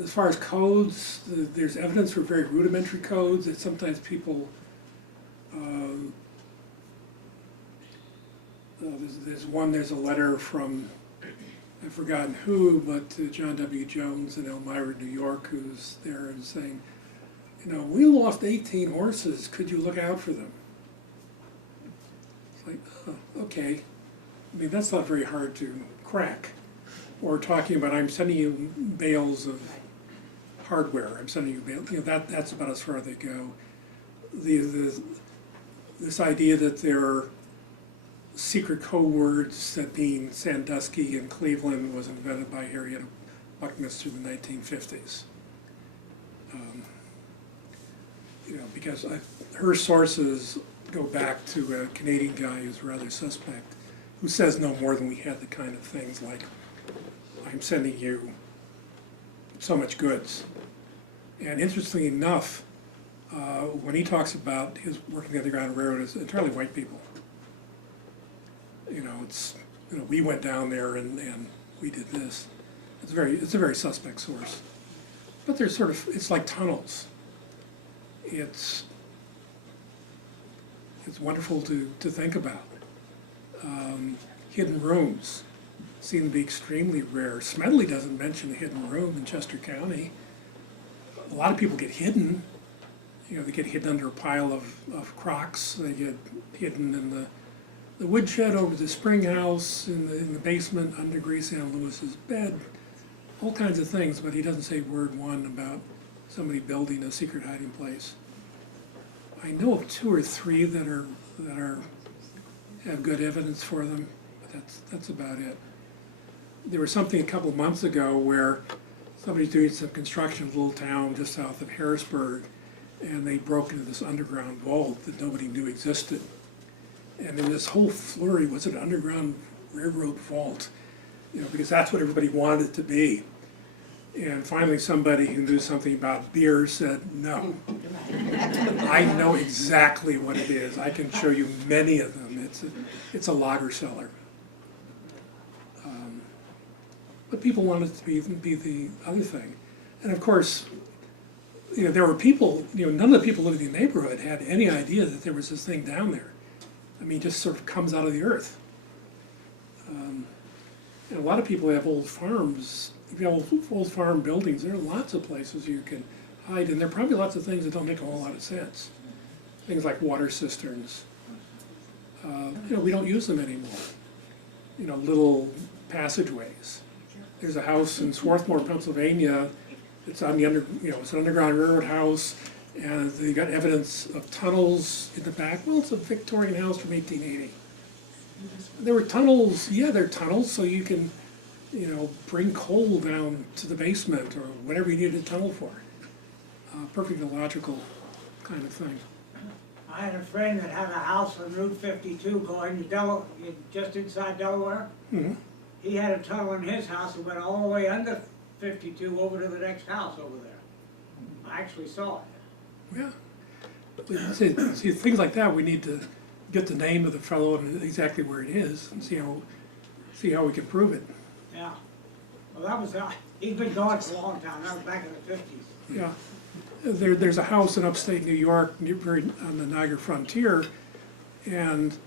As far as codes, there's evidence for very rudimentary codes that sometimes people, there's a letter from, I've forgotten who, but John W. Jones in Elmira, New York, who's there and saying, we lost 18 horses, could you look out for them? It's like, oh, okay. I mean, that's not very hard to crack. Or talking about, I'm sending you bales of hardware. I'm sending you bales. That's about as far as they go. This idea that there are secret code words, that being Sandusky in Cleveland was invented by Harriet Buckminster in the 1950s. Because her sources go back to a Canadian guy who's rather suspect, who says no more than we had the kind of things like, I'm sending you so much goods. And interestingly enough, when he talks about his working the Underground Railroad, it's entirely white people. We went down there and we did this. It's a very suspect source. But there's it's like tunnels. It's wonderful to think about. Hidden rooms seem to be extremely rare. Smedley doesn't mention a hidden room in Chester County. A lot of people get hidden. They get hidden under a pile of crocks. They get hidden in the woodshed over the spring house, in the basement under Grace Ann Lewis's bed. all kinds of things, but he doesn't say word one about somebody building a secret hiding place. I know of 2 or 3 that have good evidence for them, but that's about it. There was something a couple of months ago where somebody's doing some construction in a little town just south of Harrisburg, and they broke into this underground vault that nobody knew existed. And then this whole flurry was an underground railroad vault, you know, because that's what everybody wanted it to be. And finally somebody who knew something about beer said, no. I know exactly what it is. I can show you many of them. It's a lager cellar. But people wanted it to be the other thing. And of course, you know, there were people, you know, none of the people living in the neighborhood had any idea that there was this thing down there. I mean, it just sort of comes out of the earth. And a lot of people have old farms. If you have old farm buildings, there are lots of places you can hide, and there are probably lots of things that don't make a whole lot of sense. Things like water cisterns. You know, we don't use them anymore. You know, little passageways. There's a house in Swarthmore, Pennsylvania. It's on the it's an underground railroad house, and they got evidence of tunnels in the back. Well, it's a Victorian house from 1880. There were tunnels. Yeah, there are tunnels, so you can, you know, bring coal down to the basement or whatever you need a tunnel for. Perfectly logical kind of thing. I had a friend that had a house on Route 52 going to just inside Delaware. Mm-hmm. He had a tunnel in his house that went all the way under 52 over to the next house over there. I actually saw it. Yeah. See, things like that, we need to get the name of the fellow and exactly where it is and see how we can prove it. Yeah. Well, that was, he's been going for a long time. That was back in the 50s. Yeah. There's a house in upstate New York, on the Niagara frontier, and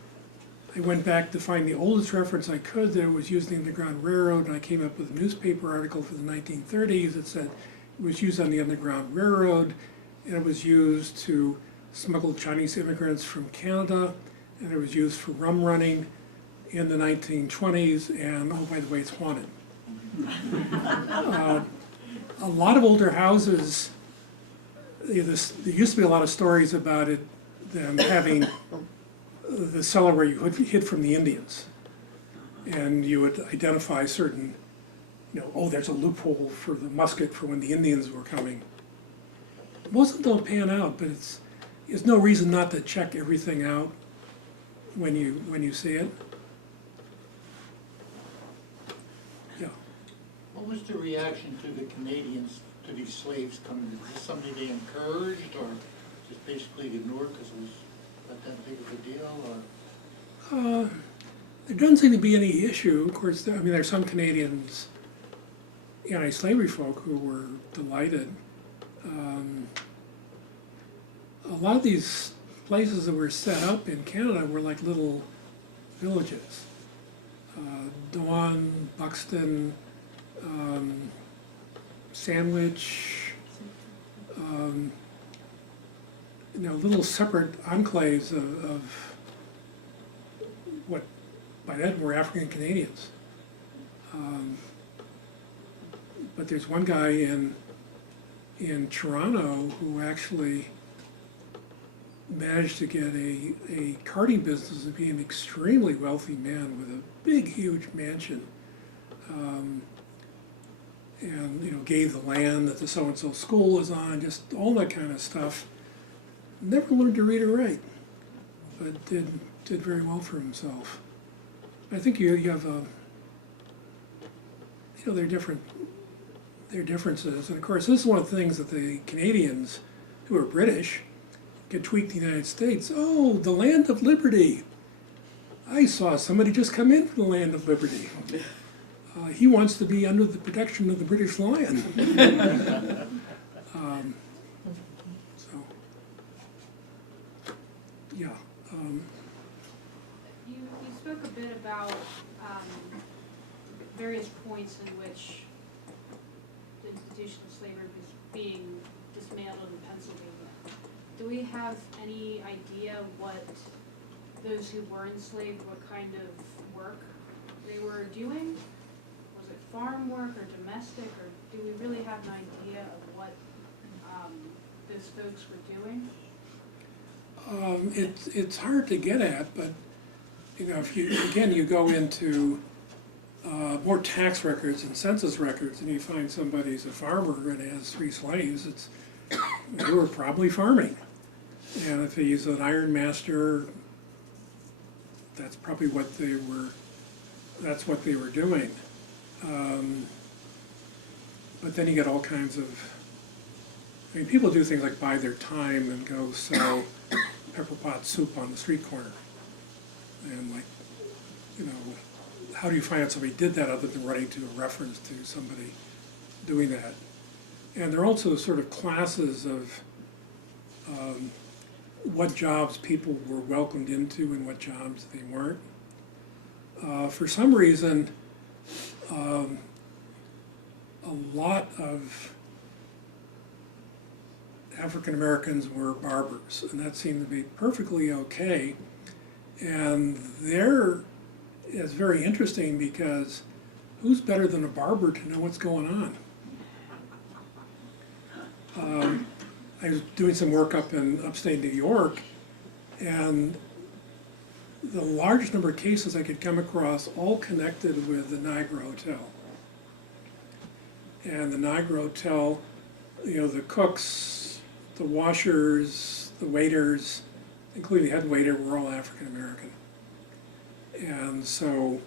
I went back to find the oldest reference I could that it was used in the Underground Railroad, and I came up with a newspaper article from the 1930s that said it was used on the Underground Railroad, and it was used to smuggle Chinese immigrants from Canada, and it was used for rum running in the 1920s, and oh, by the way, it's haunted. A lot of older houses, there used to be a lot of stories about them having the cellar where you hid from the Indians. And you would identify certain, you know, oh, there's a loophole for the musket for when the Indians were coming. Most of them don't pan out, but there's no reason not to check everything out when you see it. Yeah. What was the reaction to the Canadians to these slaves coming? Is this something they encouraged, or just basically ignored because it was not that big of a deal, or? There doesn't seem to be any issue. Of course, I mean, there's some Canadians, anti-slavery folk, who were delighted. A lot of these places that were set up in Canada were like little villages. Dawn, Buxton, Sandwich, you know, little separate enclaves of what by then were African Canadians. But there's one guy in Toronto who actually managed to get a carting business and be an extremely wealthy man with a big, huge mansion. And, you know, gave the land that the so-and-so school was on, just all that kind of stuff. Never learned to read or write, but did very well for himself. I think you have a, you know, there are differences, and of course this is one of the things that the Canadians, who are British, can tweak the United States. Oh, the land of liberty. I saw somebody just come in from the land of liberty. He wants to be under the protection of the British Lion. So, yeah. You spoke a bit about various points in which the institution of slavery was being dismantled in Pennsylvania. Do we have any idea what those who were enslaved, what kind of work they were doing? Was it farm work or domestic, or do we really have an idea of what those folks were doing? It's hard to get at, but you know, if you go into more tax records and census records, and you find somebody's a farmer and has 3 slaves, they were probably farming. And if he's an iron master, that's probably what they were doing. But then you get all kinds of, I mean, people do things like buy their time and go sell pepper pot soup on the street corner. And like, you know, how do you find out somebody did that other than running to a reference to somebody doing that? And there are also sort of classes of what jobs people were welcomed into and what jobs they weren't. For some reason, a lot of African Americans were barbers, and that seemed to be perfectly okay. And there is very interesting because who's better than a barber to know what's going on? I was doing some work up in upstate New York, and the largest number of cases I could come across all connected with the Niagara Hotel. And the Niagara Hotel, you know, the cooks, the washers, the waiters, including the head waiter, were all African American. And so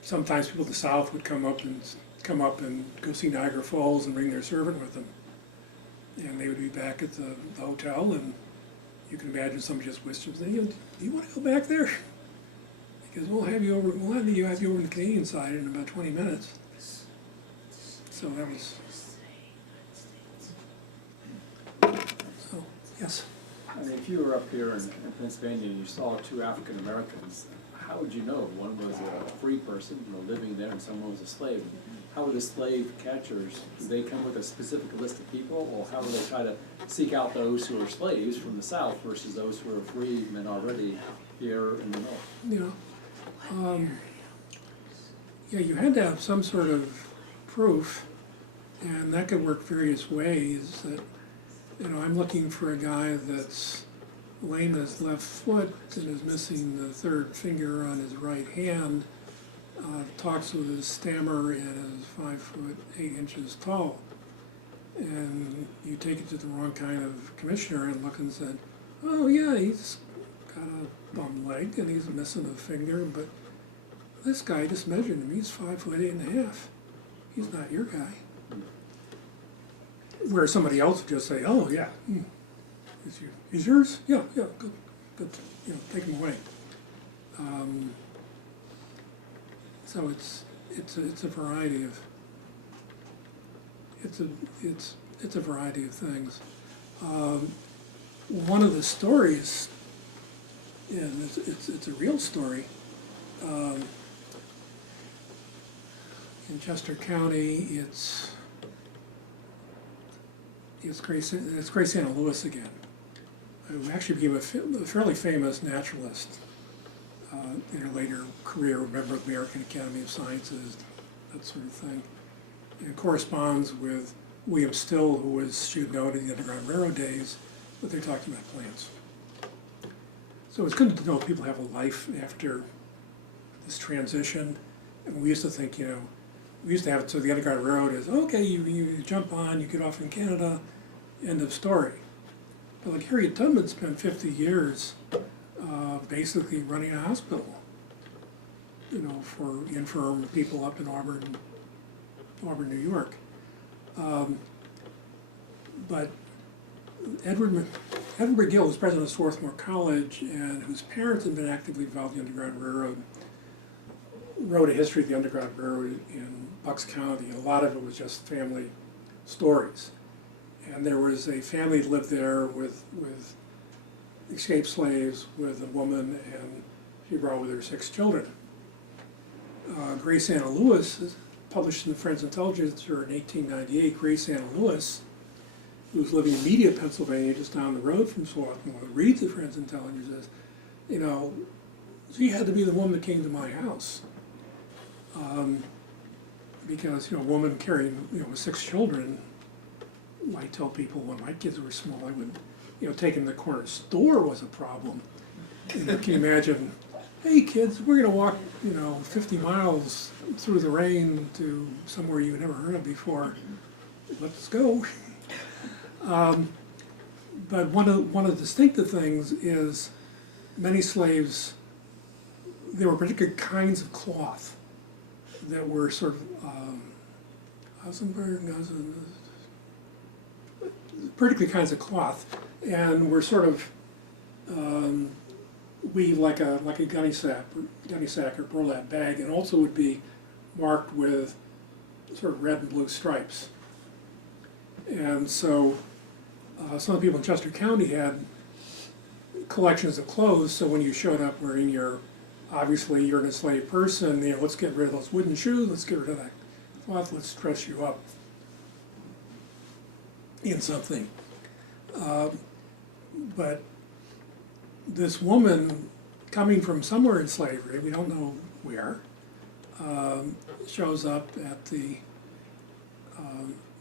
sometimes people in the South would come up and go see Niagara Falls and bring their servant with them. And they would be back at the hotel, and you can imagine somebody just whispers, do you want to go back there? Because we'll have you over on the Canadian side in about 20 minutes. So that was, so, yes. I mean, if you were up here in Pennsylvania and you saw 2 African Americans, how would you know one was a free person, you know, living there, and someone was a slave? How would the slave catchers, do they come with a specific list of people, or how would they try to seek out those who are slaves from the South versus those who are free men already here in the North? You know, yeah, you had to have some sort of proof, and that could work various ways. That, you know, I'm looking for a guy that's lame in his left foot and is missing the 3rd finger on his right hand, talks with his stammer and is 5 foot 8 inches tall. And you take it to the wrong kind of commissioner and look and said, oh yeah, he's got a bum leg and he's missing a finger, but this guy just measured him, he's 5 foot 8 and a half. He's not your guy. Where somebody else would just say, oh yeah, he's yours? Yeah, good, you know, take him away. So it's a variety of it's a variety of things. One of the stories, and it's a real story. In Chester County, it's Christiana Lewis again, who actually became a fairly famous naturalist in her later career, a member of the American Academy of Sciences, that sort of thing, and corresponds with William Still, who was, she had known in the Underground Railroad days, but they're talking about plants. So it's good to know people have a life after this transition, and we used to think, you know, we used to have it so the Underground Railroad is, okay, you jump on, you get off in Canada, end of story. But like Harriet Tubman spent 50 years basically running a hospital, you know, for infirm people up in Auburn, New York. But Edward McGill was president of Swarthmore College, and whose parents had been actively involved in the Underground Railroad, wrote a history of the Underground Railroad in Bucks County. A lot of it was just family stories. And there was a family that lived there with escaped slaves, with a woman, and she brought with her 6 children. Grace Anna Lewis, published in the Friends Intelligencer in 1898, Grace Anna Lewis, who was living in Media, Pennsylvania, just down the road from Swarthmore, reads the Friends Intelligencer, says, you know, she had to be the woman that came to my house. Because, a woman carrying, with 6 children, I tell people when my kids were small, I would, taking the corner store was a problem. Can you imagine, hey kids, we're gonna walk, 50 miles through the rain to somewhere you've never heard of before. Let's go. But one of the distinctive things is many slaves, there were particular kinds of cloth that were sort of particular kinds of cloth, and were sort of weaved like a gunny sack or burlap bag, and also would be marked with sort of red and blue stripes. And so some of the people in Chester County had collections of clothes, so when you showed up wearing obviously you're an enslaved person, let's get rid of those wooden shoes, let's get rid of that cloth, let's dress you up in something. But this woman coming from somewhere in slavery, we don't know where, shows up in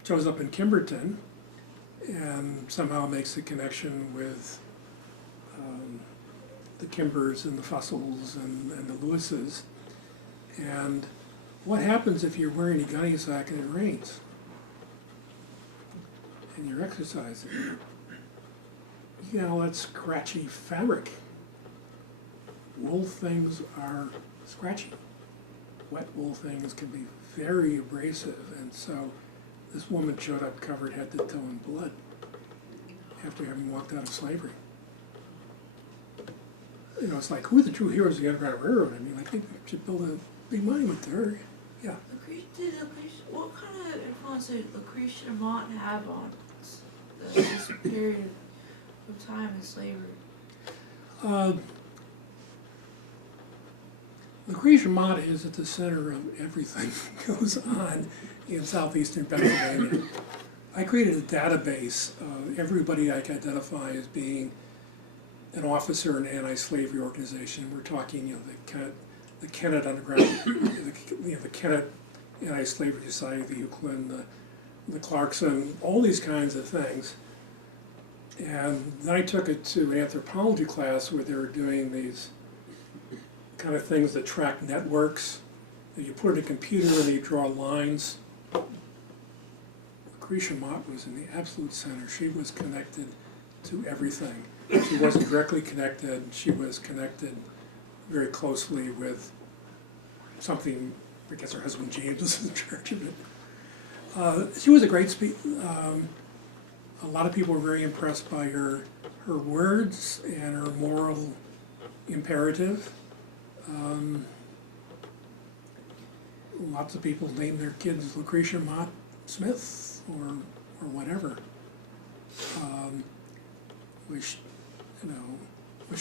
Kimberton and somehow makes a connection with the Kimbers and the Fussels and the Lewises. And what happens if you're wearing a gunny sack and it rains? And you're exercising? You get all that scratchy fabric. Wool things are scratchy. Wet wool things can be very abrasive, and so this woman showed up covered head to toe in blood after having walked out of slavery. It's like, who are the true heroes of the Underground Railroad? I mean, I think we should build a big monument to her. Yeah. What kind of influence did Lucretia and Mott have on this period of time in slavery? Lucretia Mott is at the center of everything that goes on in southeastern Pennsylvania. I created a database of everybody I can identify as being an officer in an anti-slavery organization. We're talking, the Kennett Underground, the Kennett Anti-Slavery Society, the Euclid, the Clarkson, all these kinds of things. And then I took it to an anthropology class where they were doing these kind of things that track networks. That you put in a computer and you draw lines. Lucretia Mott was in the absolute center. She was connected to everything. She wasn't directly connected. She was connected very closely with something. I guess her husband James was in charge of it. She was a great speaker. A lot of people were very impressed by her words and her moral imperative. Lots of people named their kids Lucretia Mott Smith or whatever. Was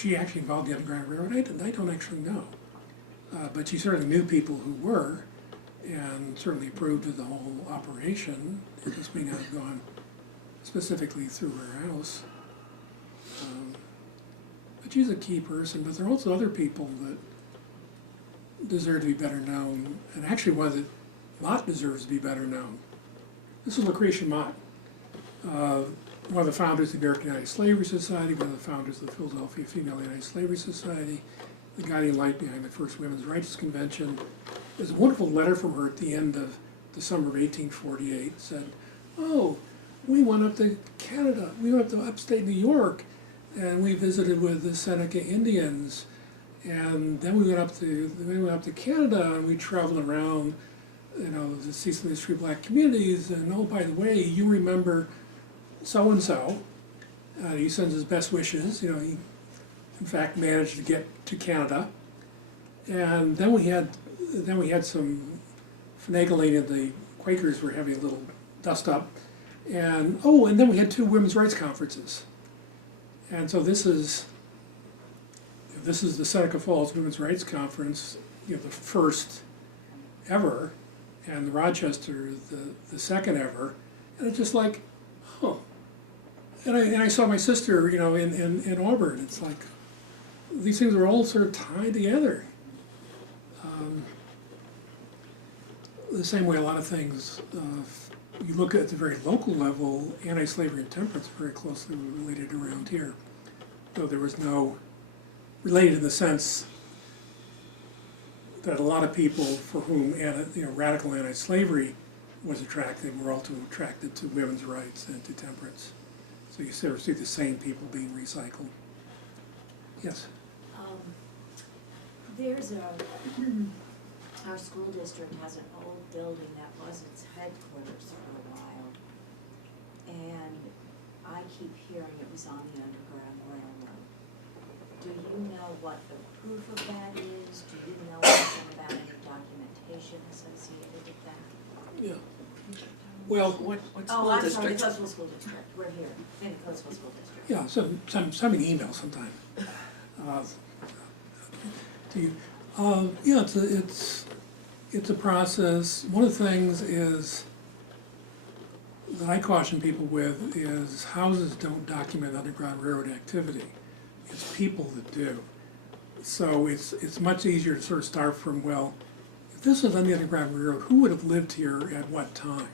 she actually involved in the Underground Railroad? I don't actually know. But she certainly knew people who were, and certainly approved of the whole operation. It just may not have gone specifically through her house. But she's a key person, but there are also other people that deserve to be better known, and actually one that Mott deserves to be better known. This is Lucretia Mott, one of the founders of the American Anti-Slavery Society, one of the founders of the Philadelphia Female Anti-Slavery Society, the guiding light behind the first Women's Rights Convention. There's a wonderful letter from her at the end of the summer of 1848. It said, oh, we went up to Canada, we went up to upstate New York, and we visited with the Seneca Indians. And then we went up to Canada, and we traveled around, to see some of these free black communities. And oh, by the way, you remember so and so. He sends his best wishes. He, in fact, managed to get to Canada. And then we had some finagling, and the Quakers were having a little dust up. And then we had 2 women's rights conferences. And so this is the Seneca Falls Women's Rights Conference, the first ever, and the Rochester, the second ever. And it's just like, oh. And I saw my sister, in Auburn. It's like, these things are all sort of tied together. the same way a lot of things, you look at the very local level, anti-slavery and temperance are very closely related around here. Though there was no, related in the sense that a lot of people for whom radical anti-slavery was attractive were also attracted to women's rights and to temperance. So you sort of see the same people being recycled. Yes? There's our school district has an old building that was its headquarters for a while. And I keep hearing it was on the Underground Railroad. Do you know what the proof of that is? Do you know anything about any documentation associated with that? Yeah. Well, What Oh, school I'm sorry, the district? Coastal School District. We're here in the Coastal School District. yeah, send me an email sometime. To you. Yeah, it's a process. One of the things is that I caution people with is houses don't document Underground Railroad activity. It's people that do. So it's much easier to sort of start from, well, if this was on the Underground Railroad, who would have lived here at what time?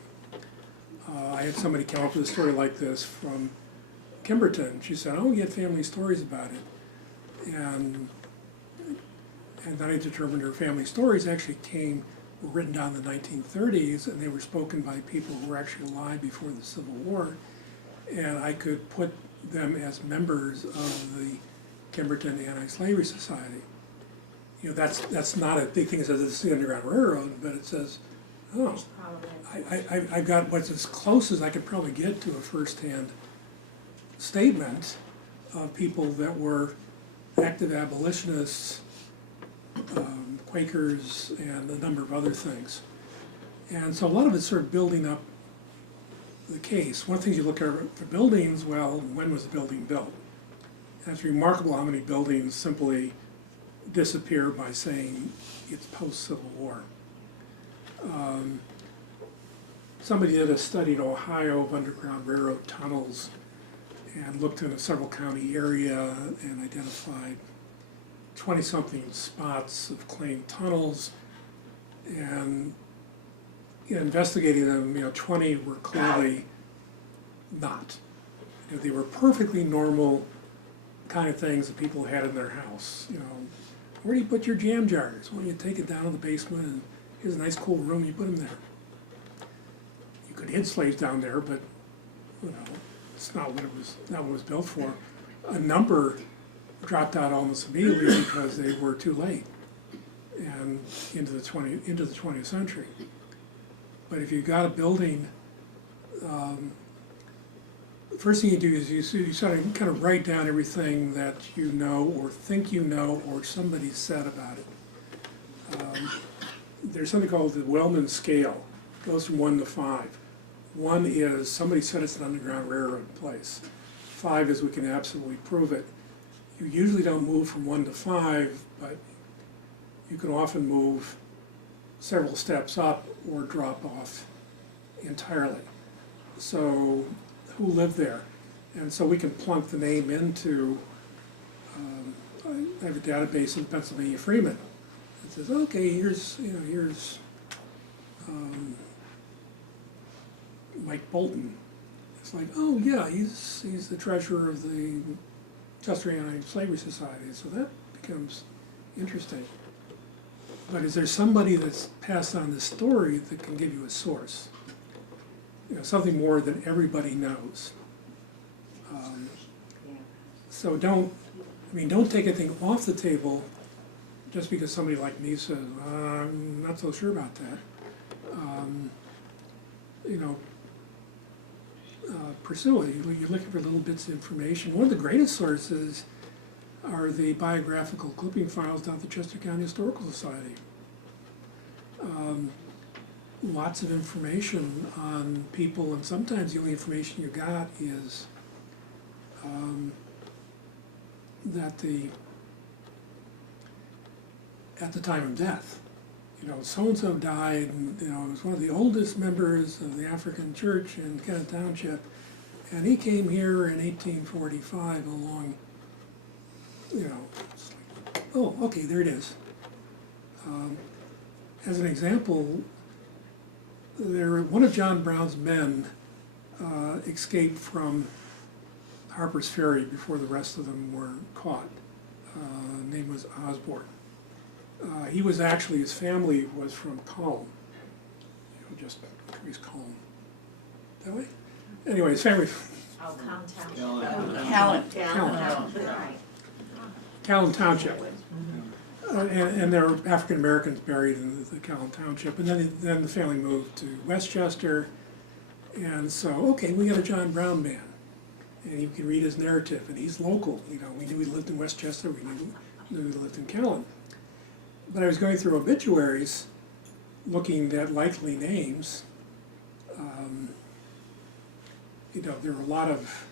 I had somebody come up with a story like this from Kimberton. She said, oh, we had family stories about it. And then I determined her family stories actually were written down in the 1930s, and they were spoken by people who were actually alive before the Civil War. And I could put them as members of the Kimberton Anti-Slavery Society. You know, that's not a big thing. It says it's the Underground Railroad, but it says, oh, There's probably I've got what's as close as I could probably get to a first-hand statement of people that were active abolitionists, Quakers, and a number of other things. And so a lot of it's sort of building up the case. One of the things you look at for buildings, well, when was the building built? And it's remarkable how many buildings simply disappear by saying it's post-Civil War. Somebody did a study in Ohio of Underground Railroad tunnels and looked in a several county area and identified 20-something spots of claimed tunnels, and investigating them, 20 were clearly not. They were perfectly normal kind of things that people had in their house. Where do you put your jam jars? Well, you take it down in the basement, and here's a nice cool room, you put them there. You could hid slaves down there, but it's not what it was built for. A number dropped out almost immediately because they were too late and into the 20th century. But if you got a building, the first thing you do is you sort of kind of write down everything that you know or think you know or somebody said about it. There's something called the Wellman scale. It goes from 1 to 5. 1 is somebody said it's an Underground Railroad place. 5 is we can absolutely prove it. You usually don't move from 1 to 5, but you can often move several steps up or drop off entirely. So who lived there? And so we can plunk the name into, I have a database in Pennsylvania Freeman. It says, okay, here's Mike Bolton. It's like, oh yeah, he's the treasurer of the Chester Anti-Slavery Society, so that becomes interesting. But is there somebody that's passed on this story that can give you a source? Something more than everybody knows. So don't take anything off the table just because somebody like me says, I'm not so sure about that. Pursue it. You're looking for little bits of information. One of the greatest sources are the biographical clipping files down at the Chester County Historical Society. Lots of information on people, and sometimes the only information you got is that at the time of death, so-and-so died, and it was one of the oldest members of the African church in Kennett Township, and he came here in 1845 along, it's like, oh, okay, there it is. As an example, one of John Brown's men escaped from Harper's Ferry before the rest of them were caught. Name was Osborne. He was actually, his family was from Culm. Just Trace Culm. That way? Anyway, his family, Oh, Township. Callan. Callan Township. And there were African Americans buried in the Callan Township. And then the family moved to Westchester. And so, okay, we got a John Brown man. And you can read his narrative, and he's local. You know, we knew he lived in Westchester, we knew he lived in Callan. But I was going through obituaries, looking at likely names. You know, there were a lot of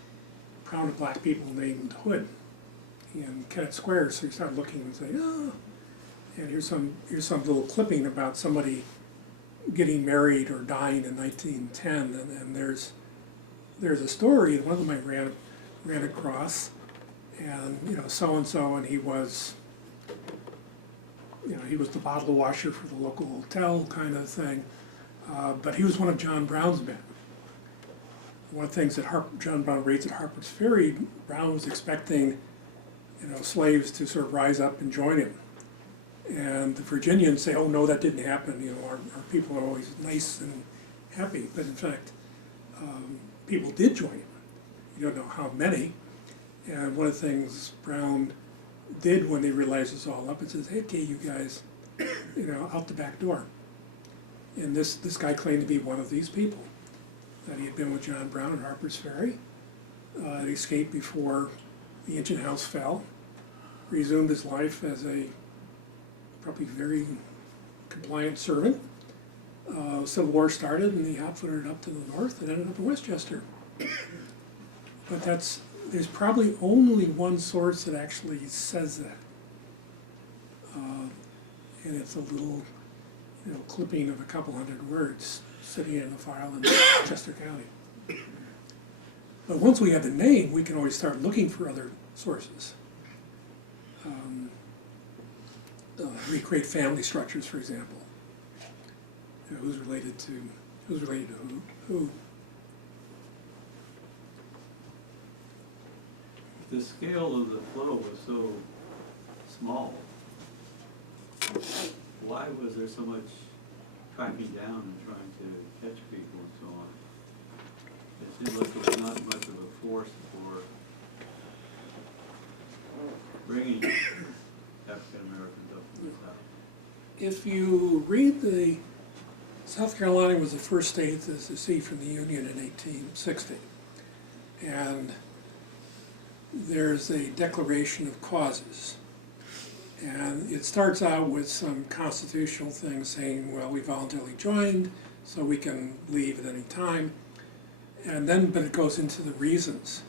prominent black people named Hood in Kennett Square, so you start looking and say, oh, and here's some little clipping about somebody getting married or dying in 1910, and there's a story, and one of them I ran across, and you know, so and he was, you know, he was the bottle washer for the local hotel kind of thing, but he was one of John Brown's men. One of the things that John Brown raised at Harper's Ferry, Brown was expecting, you know, slaves to sort of rise up and join him. And the Virginians say, oh no, that didn't happen, you know, our people are always nice and happy, but in fact, people did join him. You don't know how many. And one of the things Brown did when they realized it's all up, it says, hey, okay, you guys, you know, out the back door. And this guy claimed to be one of these people, that he had been with John Brown at Harper's Ferry, escaped before the Ancient House fell, resumed his life as a probably very compliant servant. Civil War started, and he hot-footed up to the north and ended up in Westchester. But there's probably only one source that actually says that. And it's a little, you know, clipping of a couple hundred words sitting in the file in Chester County. But once we have the name, we can always start looking for other sources. Recreate family structures, for example. You know, who's related to who? The scale of the flow was so small. Why was there so much tracking down and trying to catch people and so on? It seemed like there was not much of a force for bringing African Americans up from the South. If you read South Carolina was the first state to secede from the Union in 1860. And there's a declaration of causes. And it starts out with some constitutional things saying, well, we voluntarily joined, so we can leave at any time. And then, but it goes into the reasons.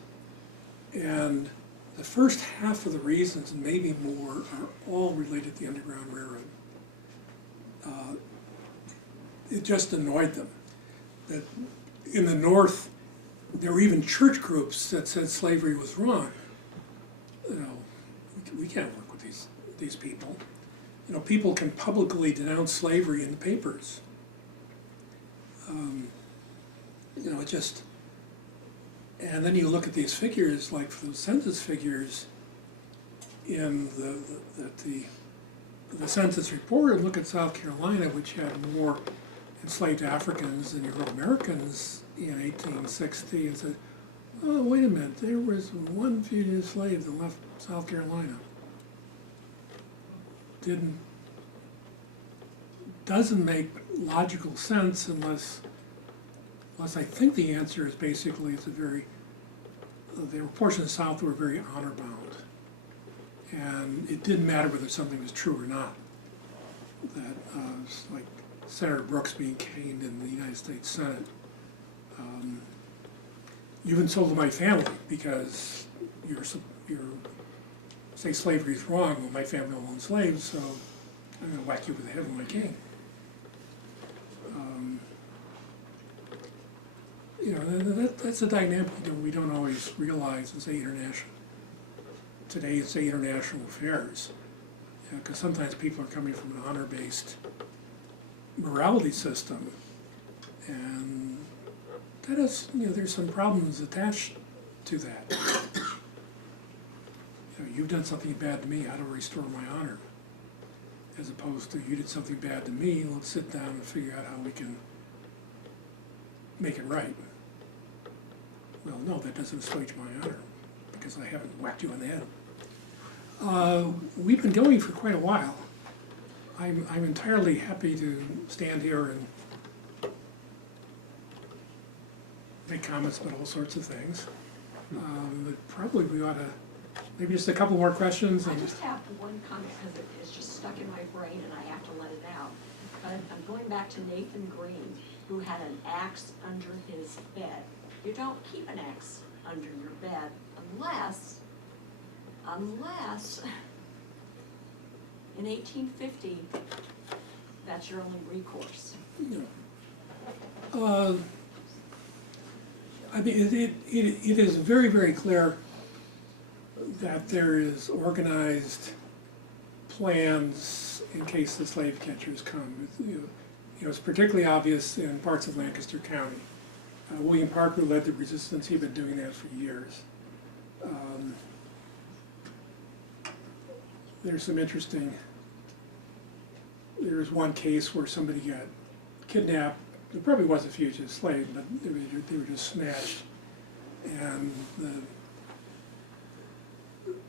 And the first half of the reasons, and maybe more, are all related to the Underground Railroad. It just annoyed them that in the North, there were even church groups that said slavery was wrong. You know, we can't work with these people. You know, people can publicly denounce slavery in the papers. You know, it just, and then you look at these figures, like for the census figures in the census report, and look at South Carolina, which had more enslaved Africans than Euro-Americans in 1860, and said, oh, wait a minute, there was one fugitive slave that left South Carolina. Doesn't make logical sense unless I think the answer is basically there were portions of the South that were very honor bound. And it didn't matter whether something was true or not. That it's like Senator Brooks being caned in the United States Senate. You've insulted my family because you're say slavery is wrong. Well, my family all owned slaves, so I'm going to whack you with the head of my cane. You know, that's a dynamic that we don't always realize in, say, international. Today, it's, say, international affairs. Because sometimes people are coming from an honor-based morality system, And that is, there's some problems attached to that. You've done something bad to me, how do I restore my honor? As opposed to, you did something bad to me, let's sit down and figure out how we can make it right. Well, no, that doesn't assuage my honor, because I haven't whacked you on the head. We've been going for quite a while. I'm entirely happy to stand here and make comments about all sorts of things. But probably we ought to, maybe just a couple more questions. I just have one comment because it's just stuck in my brain and I have to let it out. I'm going back to Nathan Green, who had an axe under his bed. You don't keep an axe under your bed unless in 1850, that's your only recourse. I mean, it is very, very clear that there is organized plans in case the slave catchers come. It's particularly obvious in parts of Lancaster County. William Parker led the resistance. He'd been doing that for years. There's some interesting, there's one case where somebody got kidnapped. There probably was a fugitive slave, but they were just snatched. And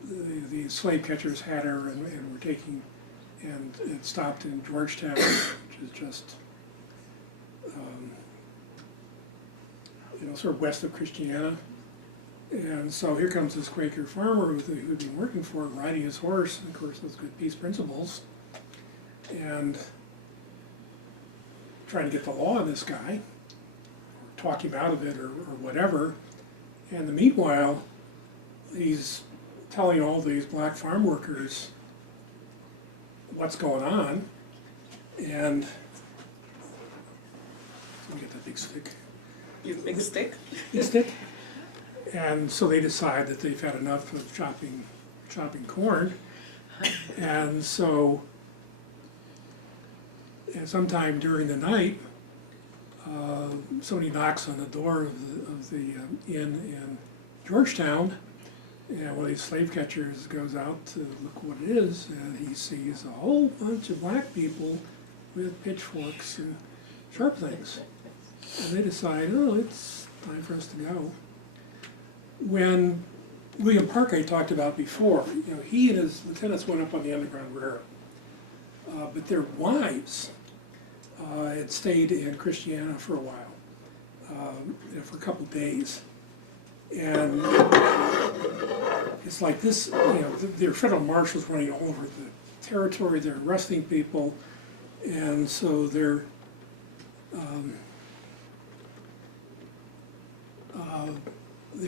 the slave catchers had her and were taking, and it stopped in Georgetown, which is just, sort of west of Christiana. And so here comes this Quaker farmer who'd been working for it, riding his horse, and of course those good peace principles, and trying to get the law on this guy, or talk him out of it, or whatever. And in the meanwhile, he's telling all these black farm workers what's going on, and let me get that big stick. You big stick? Big stick. And so they decide that they've had enough of chopping corn, and so sometime during the night, somebody knocks on the door of the inn in Georgetown, and one of these slave catchers goes out to look what it is, and he sees a whole bunch of black people with pitchforks and sharp things. And they decide, oh, it's time for us to go. When William Parker I talked about before, he and his lieutenants went up on the Underground Railroad, but their wives had stayed in Christiana for a while, for a couple days, and it's like this. There are federal marshals running all over the territory. They're arresting people, and so they're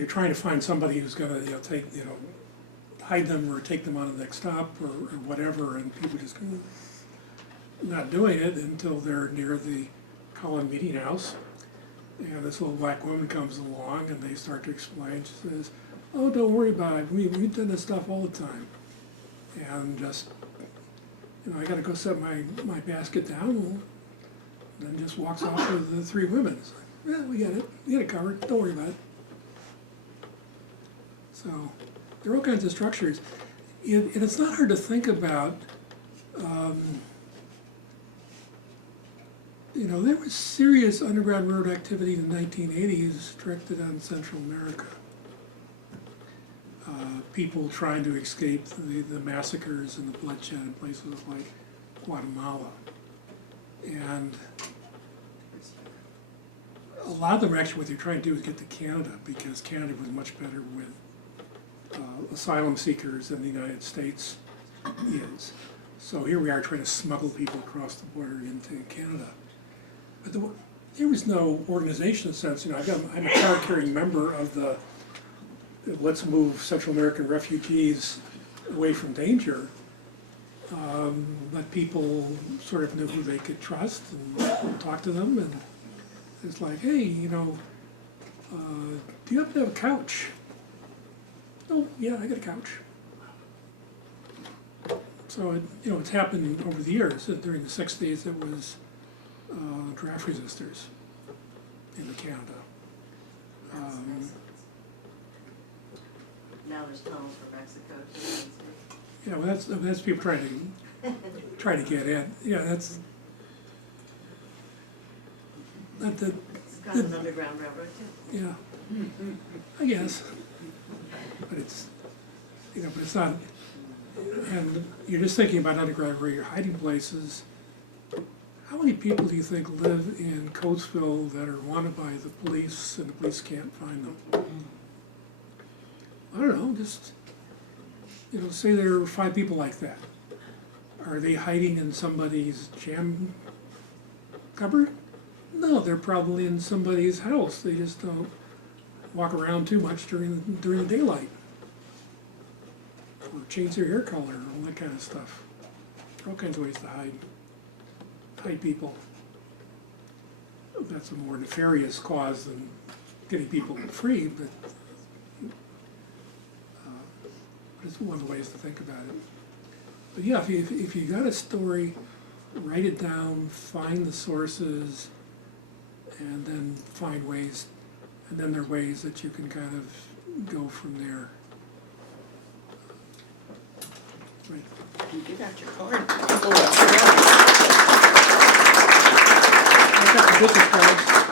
trying to find somebody who's going to hide them or take them on the next stop or whatever, and people just not doing it until they're near the Collin Meeting House, and this little black woman comes along and they start to explain. She says, "Oh, don't worry about it. We've done this stuff all the time, and just I got to go set my basket down." And then just walks off with the three women. It's like, yeah, we got it. We got it covered. Don't worry about it. So there are all kinds of structures, and it's not hard to think about. There was serious Underground Railroad activity in the 1980s directed on Central America. People trying to escape the massacres and the bloodshed in places like Guatemala. And a lot of them actually what they're trying to do is get to Canada, because Canada was much better with asylum seekers than the United States is. So here we are trying to smuggle people across the border into Canada. But there was no organizational sense. I'm a card-carrying member of the Let's Move Central American Refugees Away from Danger. But people sort of knew who they could trust and talk to them. And it's like, hey, do you happen to have a couch? Oh, yeah, I got a couch. So it's happened over the years. During the 60s, it was draft resistors. into Canada. Now there's tunnels for Mexico too. Yeah, well, that's people try to get at. Yeah, that's that. It's got an underground railroad too. Yeah, I guess, but it's but it's not. And you're just thinking about underground hiding places. How many people do you think live in Coatesville that are wanted by the police and the police can't find them? I don't know, just, say there are 5 people like that. Are they hiding in somebody's jam cupboard? No, they're probably in somebody's house. They just don't walk around too much during the daylight. Or change their hair color, and all that kind of stuff. There are all kinds of ways to hide people. That's a more nefarious cause than getting people free, but it's one of the ways to think about it. But yeah, if you got a story, write it down, find the sources, and then find ways, and then there are ways that you can kind of go from there. Right. You give out your card. I've got the business cards.